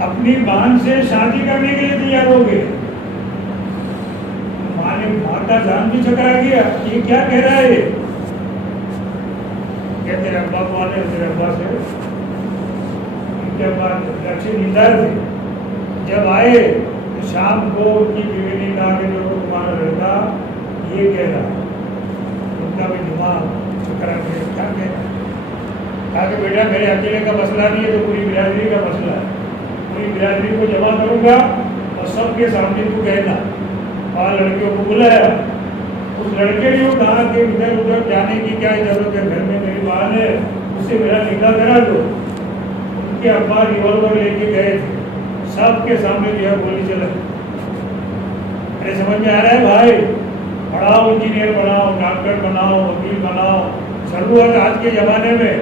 اپنی بہن سے شادی کرنے کے لیے تیار ہو گئے۔ ماں نے ماں کا جان بھی چکرا گیا، یہ کیا کہہ رہا ہے؟ کہ تیرے ابا کون ہے؟ تیرے ابا سے ان کے بعد اچھے نیندار تھے۔ جب آئے تو شام کو ان کی بیوی نے کہا کہ جو تمہارا لڑکا یہ کہہ رہا، ان کا بھی دماغ چکرا گیا، کیا کہہ رہا؟ کہا کہ بیٹا میرے اکیلے کا مسئلہ نہیں ہے، تو پوری برادری کا مسئلہ ہے، پوری برادری کو جمع کروں گا اور سب کے سامنے تو کہنا۔ وہاں لڑکیوں کو بلایا، اس لڑکے نے کہا کہ ادھر ادھر جانے کی کیا ضرورت ہے، گھر میں میری بہن ہے، اس سے میرا نکاح کرا دو۔ ان کے ابا ریوالور لے کے گئے تھے، سب کے سامنے جو ہے گولی چلا۔ ارے سمجھ میں آ رہا ہے بھائی، پڑھاؤ، انجینئر بناؤ، ڈاکٹر بناؤ، وکیل بناؤ، ضرورت آج کے زمانے میں،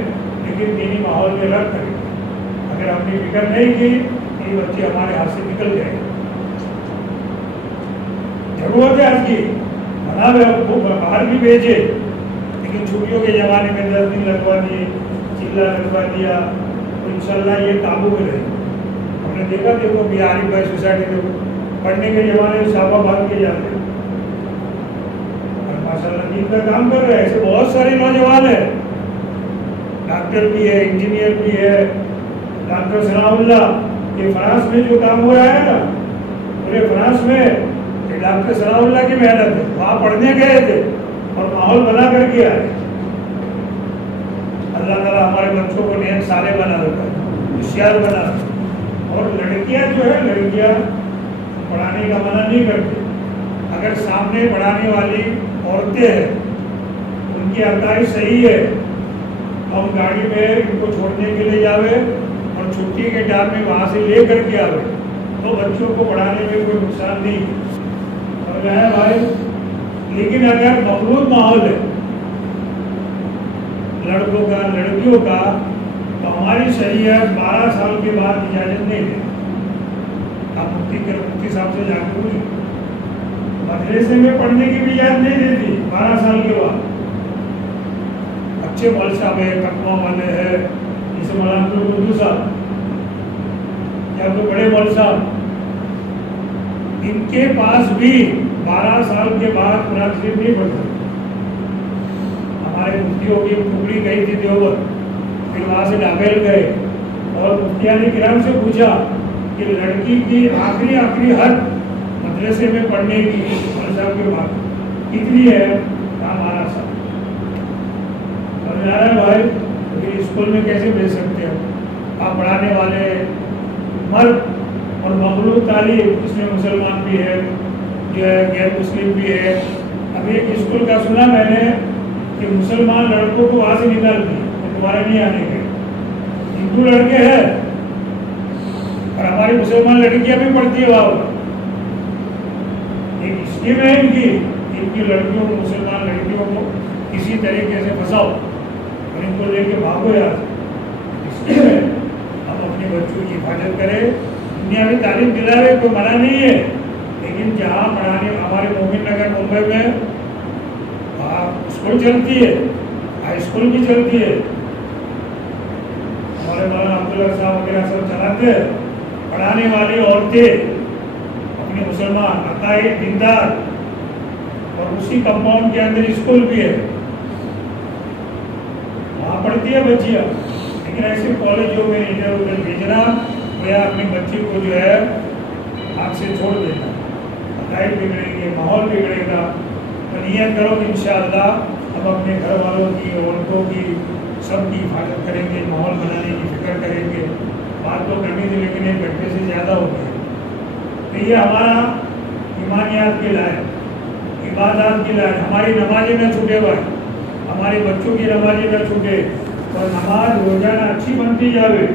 لیکن دینی ماحول میں رکھ کریں۔ اگر ہم نے فکر نہیں کی یہ بچے ہمارے ہاتھ سے نکل جائیں گے۔ ضرورت ہے آج کی، بنا باہر بھی بھیجے، لیکن چھٹیوں کے زمانے میں 10 دن لگوا دیے، چلا لگوا دیا، تو انشاءاللہ یہ قابو میں رہے۔ ہم نے دیکھا دیکھو بہاری بائی سوسائٹی میں پڑھنے کے زمانے میں شابہ بھاگ کے جاتے ہیں، اور ماشاءاللہ دین کا کام کر رہے ہیں۔ ایسے بہت سارے نوجوان ہیں، ڈاکٹر بھی ہے، انجینئر بھی ہے۔ ڈاکٹر ثناء اللہ یہ فرانس میں جو کام ہو رہا ہے نا، پورے فرانس میں ڈاکٹر ثناء اللہ کی محنت ہے، وہاں پڑھنے گئے تھے اور ماحول بنا کر کے آئے۔ اللہ تعالیٰ ہمارے بچوں کو نیک صالح بنا رکھا ہے، ہوشیار بنا رکھا ہے۔ اور لڑکیاں جو ہے، لڑکیاں پڑھانے کا منع نہیں کرتی، اگر سامنے پڑھانے والی عورتیں ہیں، ان کی عقائد صحیح ہے، ہم گاڑی میں ان کو چھوڑنے کے لیے جاوے اور چھٹی کے ٹائم میں وہاں سے لے کر کے آوے، تو بچوں کو پڑھانے میں کوئی نقصان نہیں ہے بھائی۔ لیکن اگر مخلوط ماحول ہے لڑکوں کا لڑکیوں کا، تو ہماری شریعت 12 سال کے بعد اجازت نہیں دیتی۔ آپ مفتی صاحب سے جا کے پوچھیں، مدرسے میں پڑھنے کی بھی اجازت نہیں دیتی 12 سال کے بعد۔ اچھے مول صاحب ہے، تقویٰ والے ہیں، جسے مولانا اردو صاحب یا کوئی بڑے مول صاحب، ان کے پاس بھی 12 سال کے بعد قرآن شریف نہیں پڑھ سکتے۔ ہمارے مفتیوں کی ٹکڑی گئی تھی دیوبند، پھر وہاں سے ناگل گئے اور مفتیان کرام سے پوچھا کہ لڑکی کی آخری حد مدرسے میں پڑھنے کی مول صاحب کی بات کتنی ہے؟ کہا 12 سال۔ سمجھ آ رہا ہے بھائی؟ پھر اسکول میں کیسے بھیج سکتے ہو؟ آپ پڑھانے والے مرد اور مخلوط تعلیم، اس میں مسلمان بھی ہے، جو ہے غیر مسلم بھی ہے۔ اب ایک اسکول کا سنا میں نے کہ مسلمان لڑکوں کو وہاں سے نکال دی، تمہارے نہیں آنے کے، ہندو لڑکے ہیں اور ہماری مسلمان لڑکیاں بھی پڑھتی ہے وہاں۔ ایک اسکیم ہے ان کی لڑکیوں کو، مسلمان لڑکیوں کو کسی طریقے سے پھنساؤ اور ان کو لے کے بھاگو یار، اسکیم ہے۔ ہم اپنے بچوں کی حفاظت کریں، دنیاوی تعلیم دلاوے کوئی منع نہیں ہے، لیکن جہاں پڑھانے ہمارے مومن نگر ممبئی میں وہاں اسکول چلتی ہے، ہائی اسکول بھی چلتی ہے، ہمارے مولانا عبداللہ صاحب وغیرہ سب چلاتے ہیں۔ پڑھانے والی عورتیں اپنے مسلمان عقائد دیندار، اور اسی کمپاؤنڈ کے اندر اسکول بھی ہے، وہاں پڑھتی ہے بچیاں۔ لیکن ایسے کالجوں میں ادھر ادھر بھیجنا یا اپنے بچے کو جو ہے ہاتھ سے چھوڑ دینا، عقائد بگڑیں گے، ماحول بگڑے گا۔ تو نیت کرو کہ انشاءاللہ ہم اپنے گھر والوں کی، عورتوں کی، سب کی حفاظت کریں گے، ماحول بنانے کی فکر کریں گے۔ بات تو کرنی تھی لیکن 1 گھنٹے سے زیادہ ہو گیا۔ تو یہ ہمارا ایمانیات کی لائن، عبادات کی لائن، ہماری نمازیں نہ چھوٹے بھائی، ہمارے بچوں کی نمازیں نہ چھوٹے، اور نماز روزانہ اچھی بنتی جاوے،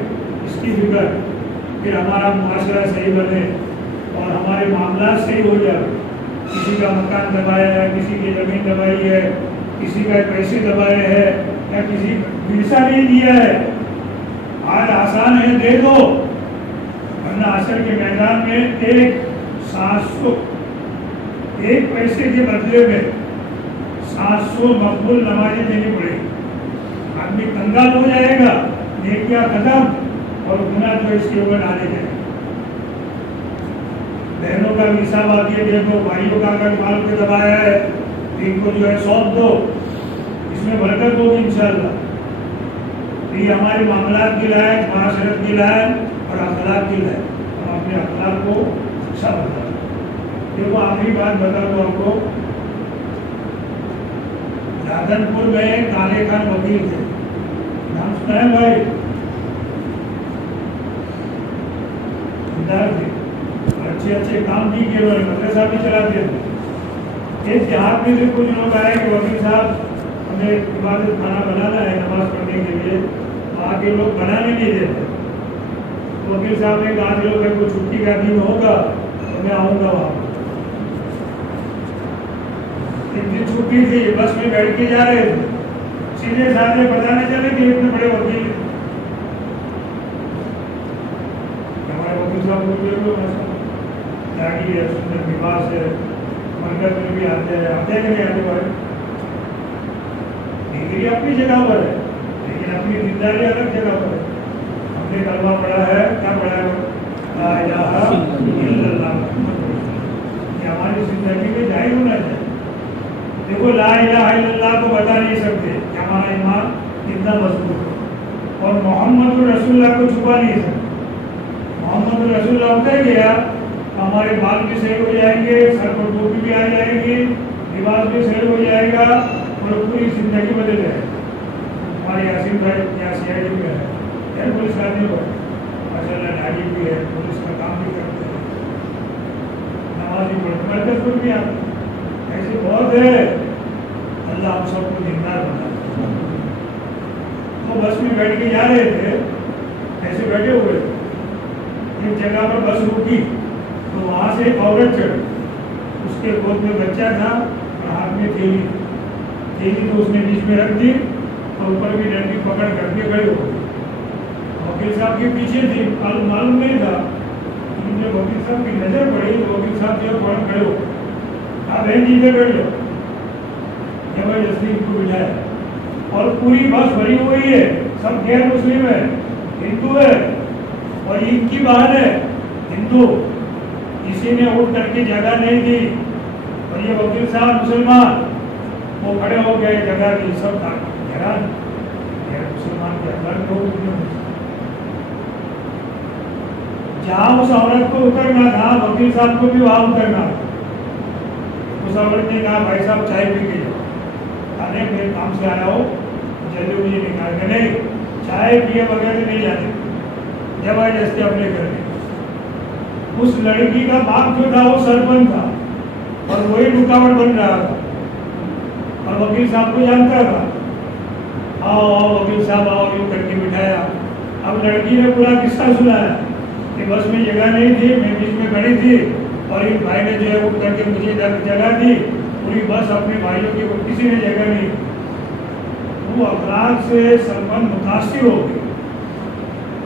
اس کی فکر۔ پھر ہمارا معاشرہ صحیح بنے اور ہمارے معاملات صحیح ہو جائے. کسی کا مکان دبایا ہے, کسی کی زمین دبائی ہے, کسی کا پیسے دبائے ہیں, یا کسی ویسا نہیں دیا ہے, آج آسان ہے دے دو, ورنہ عصر کے میدان میں 700 ایک پیسے کے بدلے میں 700 مقبول نمازیں دینی پڑے گی. آدمی کنگال ہو جائے گا, نیکیاں ختم اور گناہ جو اس کے اوپر ڈالے جائیں. بہنوں کا بھی حساب آتی ہے, دیکھو بھائیوں کا اگر مال پہ دبایا ہے ان کو جو ہے سونپ دو, اس میں برکت ہوگی انشاءاللہ. یہ ہمارے معاملات کی لائق, معاشرت کی لائق اور اخلاق کی لائق. ہم اپنے اخلاق کو اچھا بتا. دیکھو آخری بات بتا دوں آپ کو, رادن پور میں کالے خان وکیل تھے, نام سنا ہے بھائی؟ تھے, اچھے اچھے کام بھی کیے, مدرسہ بھی چلاتے تھے. ایک دیہات میں سے کچھ لوگ آئے کہ وکیل صاحب ہمیں عبادت خانہ بنانا ہے نماز پڑھنے کے لیے, وہاں کے لوگ بنانے نہیں دیتے. وکیل صاحب نے کہا کہ اگر کوئی چھٹی کا دن ہوگا تو میں آؤں گا وہاں. ایک دن چھٹی تھی, بس میں بیٹھ کے جا رہے تھے, سیدھے ساتھ پتہ نہیں چلے کہ اتنے بڑے وکیل ہمارے وکیل صاحب کو داڑھی ہے, سندر لباس ہے, مرکز میں بھی آتے ہیں کہ نہیں آتے بھائی؟ ڈگری اپنی جگہ پر ہے لیکن اپنی ذمہ الگ جگہ پر ہے. ہم نے کلمہ پڑھا ہے, کیا پڑھا ہے؟ لا الہ الا اللہ محمد رسول اللہ. یہ ہماری زندگی میں جاری ہونا چاہیے. دیکھو لا الہ الا اللہ کو بتا نہیں سکتے کہ ہمارا ایمان کتنا مضبوط ہے, اور محمد رسول اللہ کو چھپا نہیں سکتے. محمد رسول اللہ ہوتا ہے گیا, ہمارے بال بھی صحیح ہو جائیں گے, سر پر ٹوپی بھی آ جائے گی, لباس بھی صحیح ہو جائے گا, اور پوری زندگی بدل جائے گی. ہمارے یاسین بھائی یہاں سی آئی ڈی میں ہے, پولیس آدمی پر ماشاء اللہ ڈاڑی بھی ہے, پولیس کا کام بھی کرتے ہیں, نماز بھی پڑھتے, مرکز پر بھی آتے. ایسے بہت ہے. اللہ ہم سب کو دیندار بنا. تو بس میں بیٹھ کے جا رہے تھے, ایسے بیٹھے ہوئے تھے, ایک جگہ پر بس رکی تو وہاں سے ایک عورت چڑھی, اس کے گود میں بچہ تھا اور ہاتھ میں تھیلی تو اس نے بیچ میں رکھ دی, اور اوپر بھی ڈنڈی پکڑ کر کے کھڑے ہو گئے. وکیل صاحب کے پیچھے تھی, معلوم نہیں تھا, لیکن جب وکیل صاحب کی نظر پڑی تو وکیل صاحب جو فوراً کھڑے ہو گئے. آپ بہن جی سے بیٹھ جاؤ, زبردستی ان کو بٹھایا, اور پوری بس بھری ہوئی ہے, سب غیر مسلم ہے, ہندو ہے, اور ان کی بہن ہے ہندو. کسی نے اٹھ کر کے جگہ نہیں دی, اور یہ وکیل صاحب مسلمان, وہ کھڑے ہو گئے, جگہ دی, سب جگہ مسلمان کے اندر لوگ. جہاں اس عورت کو اترنا تھا وکیل صاحب کو بھی وہاں اترنا تھا. اس عورت نے کہا بھائی صاحب چائے پی کے جاؤ, کھانے میں کام سے آیا ہو, جلدی مجھے نکال کے. نہیں, چائے پیے بغیر نہیں جاتے, زبردستی اپنے گھر میں. اس لڑکی کا باپ جو تھا وہ سرپنچ تھا, اور وہی رکاوٹ بن رہا تھا, اور وکیل صاحب کو جانتا تھا. آؤ آؤ وکیل صاحب آؤ, یوں کر کے بٹھایا. اب لڑکی نے پورا قصہ سنایا کہ بس میں جگہ نہیں تھی, میں بیچ میں کھڑی تھی, اور ایک بھائی نے جو ہے اٹھ کر کے مجھے جگہ دی. پوری بس اپنے بھائیوں کی کسی نے جگہ نہیں. وہ اخلاق سے سرپنچ متاثر ہو گئی,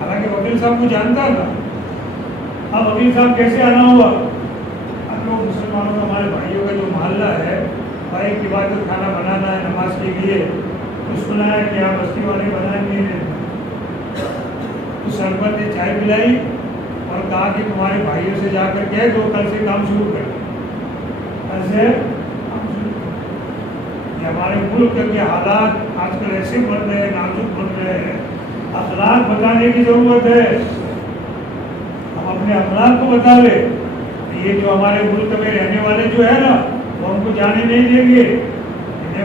حالانکہ وکیل صاحب کو جانتا تھا. اب وکیل صاحب کیسے آنا ہوا؟ ہم لوگ مسلمانوں کا, ہمارے بھائیوں کا جو محلہ ہے, بھائی کی عبادت خانہ بنانا ہے نماز کے لیے, تو سنا ہے کہ آپ بستی والے بنائیں گے. تو سرپنچ نے چائے پلائی اور کہا کہ تمہارے بھائیوں سے جا کر کے دو کل سے کام شروع کر. کل سے ہمارے ملک کے حالات آج کل ایسے بن رہے ہیں, نازک بن رہے ہیں. اخلاق بتانے کی ضرورت ہے. ہم اپنے اخلاق کو بتا لیں. یہ جو ہمارے ملک میں رہنے والے جو ہے نا, وہ ہم کو جانے نہیں دیں گے.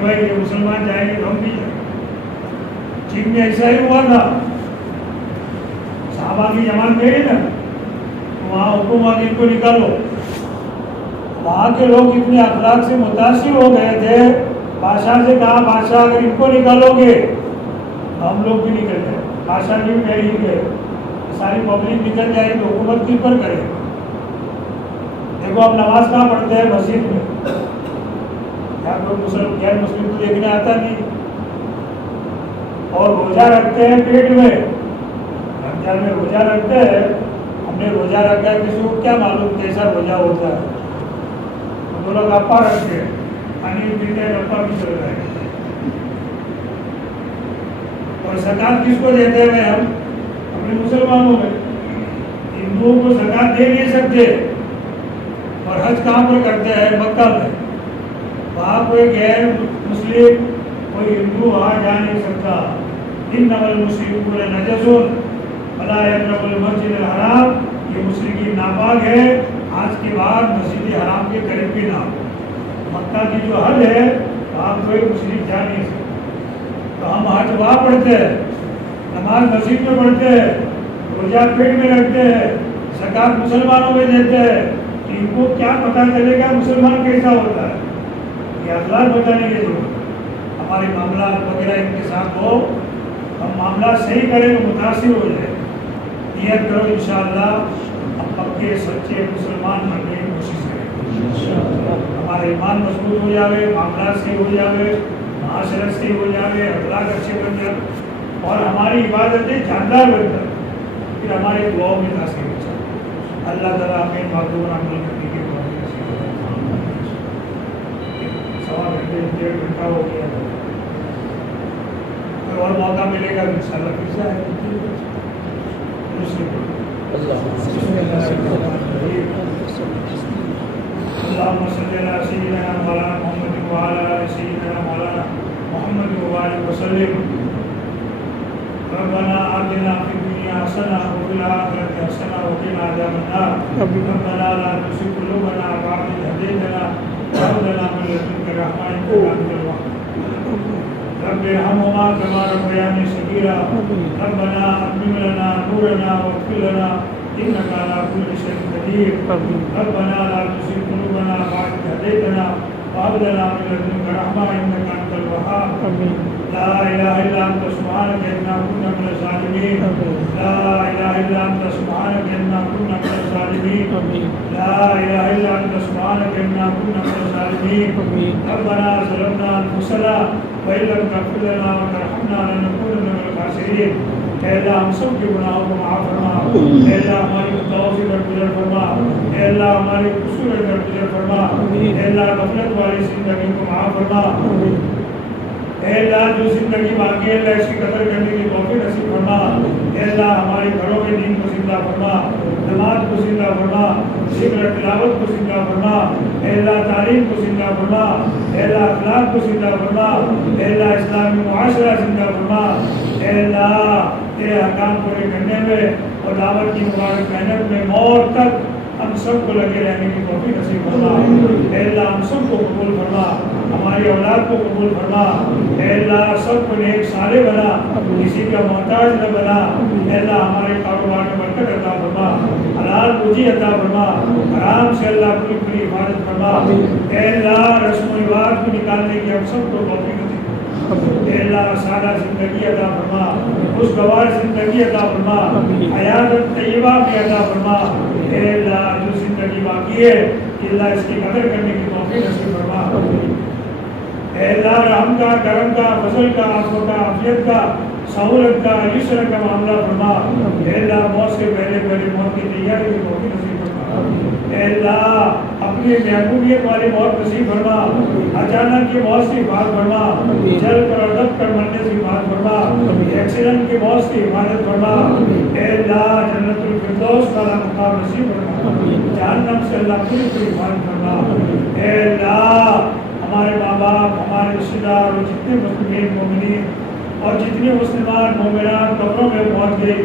بھائی یہ مسلمان جائیں گے تو ہم بھی جائیں گے. چین میں ایسا ہی ہوا تھا, صحابہ کی جماعت گئی نا, وہاں حکم ہوا کہ ان کو نکالو. وہاں کے لوگ اتنے اخلاق سے متاثر ہو گئے تھے, بادشاہ سے کہا بادشاہ اگر ان کو نکالو گے تو ہم لوگ بھی نکل گئے. بادشاہ جی بھی نہیں گئے. ساری پبلک نکل جائے تو حکومت کس پر کرے؟ دیکھو اب نماز کہاں پڑھتے ہیں؟ مسجد میں. یا کوئی غیر مسلم کو دیکھنے آتا نہیں. اور روزہ رکھتے ہیں پیٹ میں. رمضان میں روزہ رکھتے ہیں. ہم نے روزہ رکھا ہے, کسی کو کیا معلوم کیسا روزہ ہوتا ہے؟ وہ لوگ اپا رکھتے ہیں, پانی پیتے ہیں, اپا بھی چل رہے ہیں. اور زکات کس کو دیتے ہیں؟ ہم اپنے مسلمانوں میں. ہندوؤں کو زکات دے نہیں سکتے. اور حج کہاں پر کرتے ہیں؟ مکہ میں. وہاں کوئی غیر مسلم کوئی ہندو وہاں جا نہیں سکتا. انما المشرکون نجس فلا یقربوا المسجد الحرام. یہ مشرکین ناپاک ہے, آج کے بعد مسجد حرام کے قریب بھی نہ ہو. مکہ کی جو حد ہے وہاں کوئی مشرک جا نہیں سکتا. تو ہم حج وہاں پڑھتے ہیں, نماز مسجد میں پڑھتے ہیں, روزہ پیٹ میں رکھتے ہیں, زکات مسلمانوں میں دیتے ہیں. ان کو کیا پتہ چلے گا مسلمان کیسا ہوتا ہے؟ یہ اخلاق بتانے کی ضرورت ہے. ہمارے معاملات وغیرہ ان کے ساتھ ہو, ہم معاملات صحیح کریں تو متاثر ہو جائے. نیت کرو انشاءاللہ ہم پکے سچے مسلمان بننے کی کوشش کریں. ہمارے ایمان مضبوط ہو جاوے, معاملات صحیح ہو جاوے, معاشرت صحیح ہو جاوے, اخلاق اچھے بن جائے, اور ہماری عبادتیں جاندار بن جائیں, پھر ہماری دعاؤں میں تاثیر ہو جائے. اللہ تعالیٰ ہمیں باتوں پر عمل کرنے کے سوا گھنٹے 1.5 گھنٹہ ہو گیا. اور موقع ملے گا انشاءاللہ پھر سے آئے. اللهم صل على سيدنا مولانا محمد وعلى آل سيدنا مولانا محمد وبارك وسلم. ربنا آتنا في الدنيا حسنة وفي الآخرة حسنة وقنا عذاب النار. ربنا لا تزغ قلوبنا بعد إذ هديتنا وهب لنا من لدنك رحمة إنك أنت الوهاب. رب ارحمهما كما ربياني صغيرا. ربنا أتمم لنا نورنا واغفر لنا إنك على كل شيء قدير. ربنا لا تزغ قلوبنا بعد إذ هديتنا وهب لنا من لدنك رحمة إنك أنت الوهاب. لا إله إلا أنت سبحانك إنا كنا من الظالمين. لا إله إلا أنت سبحانك إنا كنا من الظالمين. لا إله إلا أنت سبحانك إنا كنا من الظالمين. ربنا ظلمنا أنفسنا وإن لم تغفر لنا وترحمنا لنكونن من الخاسرين. اے اللہ ہم سب کے گناہوں کو معاف فرما. اے اللہ ہماری خطاؤں سے درگزر فرما. اے اللہ ہمارے قصور سے درگزر فرما. اے اللہ غفلت والی زندگی کو معاف فرما. اے اللہ جو زندگی باقی ہے اللہ اس کی قدر کرنے کی توفیق نصیب فرما. اے اللہ ہمارے گھروں کے دین کو زندہ فرما, نماز کو زندہ فرما, ذکر تلاوت کو زندہ فرما. اے اللہ تعلیم کو زندہ فرما. اے اللہ اخلاق کو زندہ فرما. اے اللہ اسلامی معاشرہ زندہ فرما. اے اللہ تیرے احکام پورے کرنے میں اور دعوت کی مبارک محنت میں موت تک ہم سب کو لگے رہنے کی توفیق نصیب فرما. اے اللہ ہم سب کو قبول فرما, ہماری اولاد کو قبول فرما. اے اللہ سب کو نیک صالح بنا, کسی کا محتاج نہ بنا. اے اللہ ہمارے کاروبار میں برکت عطا فرما, حلال روزی عطا فرما, حرام سے اللہ پوری پوری حفاظت فرما. اے اللہ رسم و رواج کو نکالنے کی ہم سب کو توفیق نصیب. اے اللہ سادہ زندگی عطا فرما, خوشگوار زندگی عطا فرما, حیات طیبہ بھی عطا فرما. اے اللہ جو زندگی باقی ہے اللہ اس کی قدر کرنے کی توفیق نصیب فرما. اے اللہ رحم کا, کرم کا, فضل کا, عفو کا, عافیت کا, سہولت کا, یسر کا معاملہ فرما. اے اللہ موت سے پہلے پہلے موت کی تیاری کی توفیق نصیب فرما. اے اللہ اپنی محبوبیت والی موت نصیب فرما. اچانک کی موت سے حفاظت فرما, جل کر اور دب کر مرنے سے حفاظت فرما, ایکسیڈنٹ کی موت سے حفاظت فرما. اے اللہ جنت الفردوس کا مقام نصیب فرما, جہنم سے اللہ پوری پوری حفاظت فرما. اے اللہ ہمارے ماں باپ, ہمارے رشتہ دار اور جتنے مسلمان مومنین اور جتنے مسلمان مومنات قبروں میں پہنچ گئے,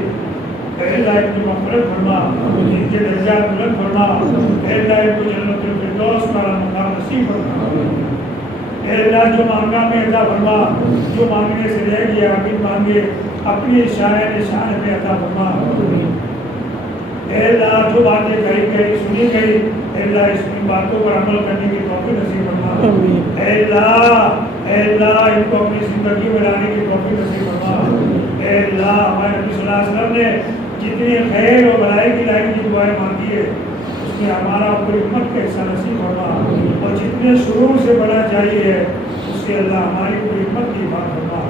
اے اللہ ان کی مغفرت فرما, ان کے درجات بلند فرما. اے اللہ ان کو جنت الفردوس کا مقام نصیب فرما. اے اللہ جو مانگا میں عطا فرما, جو مانگنے سے رہ گیا آمین مانگے اپنی شاعر شان میں عطا فرما. اے اللہ جو باتیں کہی سنی گئی, اے اللہ اس کی باتوں پر عمل کرنے کی توفیق نصیب فرما. اے اللہ ان کو اپنی زندگی میں لانے کی توفیق نصیب فرما. اے اللہ ہمارے نبی صلی اللہ علیہ وسلم نے جتنے خیر اور بھلائی کی لائن کی دعائیں مانگی ہے اس میں ہمارا پوری امت کا حصہ نصیب فرما، اور جتنے شرور سے بڑا چاہیے ہے اس سے اللہ ہماری پوری امت کی بات فرما۔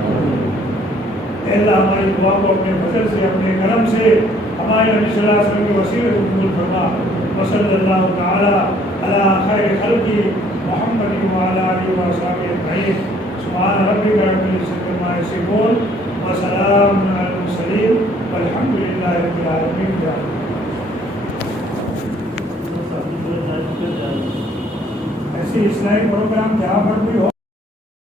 اے اللہ ہماری دعا کو اپنے فضل سے، اپنے کرم سے ہمارے نبی صلی اللہ علیہ وسلم کے وسیلے کو قبول فرما۔ وصلی اللہ تعالی علی خیر خلقی محمد وعلی آلہ وصحبہ اجمعین۔ سبحان ربک رب العزۃ عما یصفون وسلام علی المرسلین والحمد للہ رب العالمین۔ ایسی اسلامی پروگرام جہاں پر بھی ہو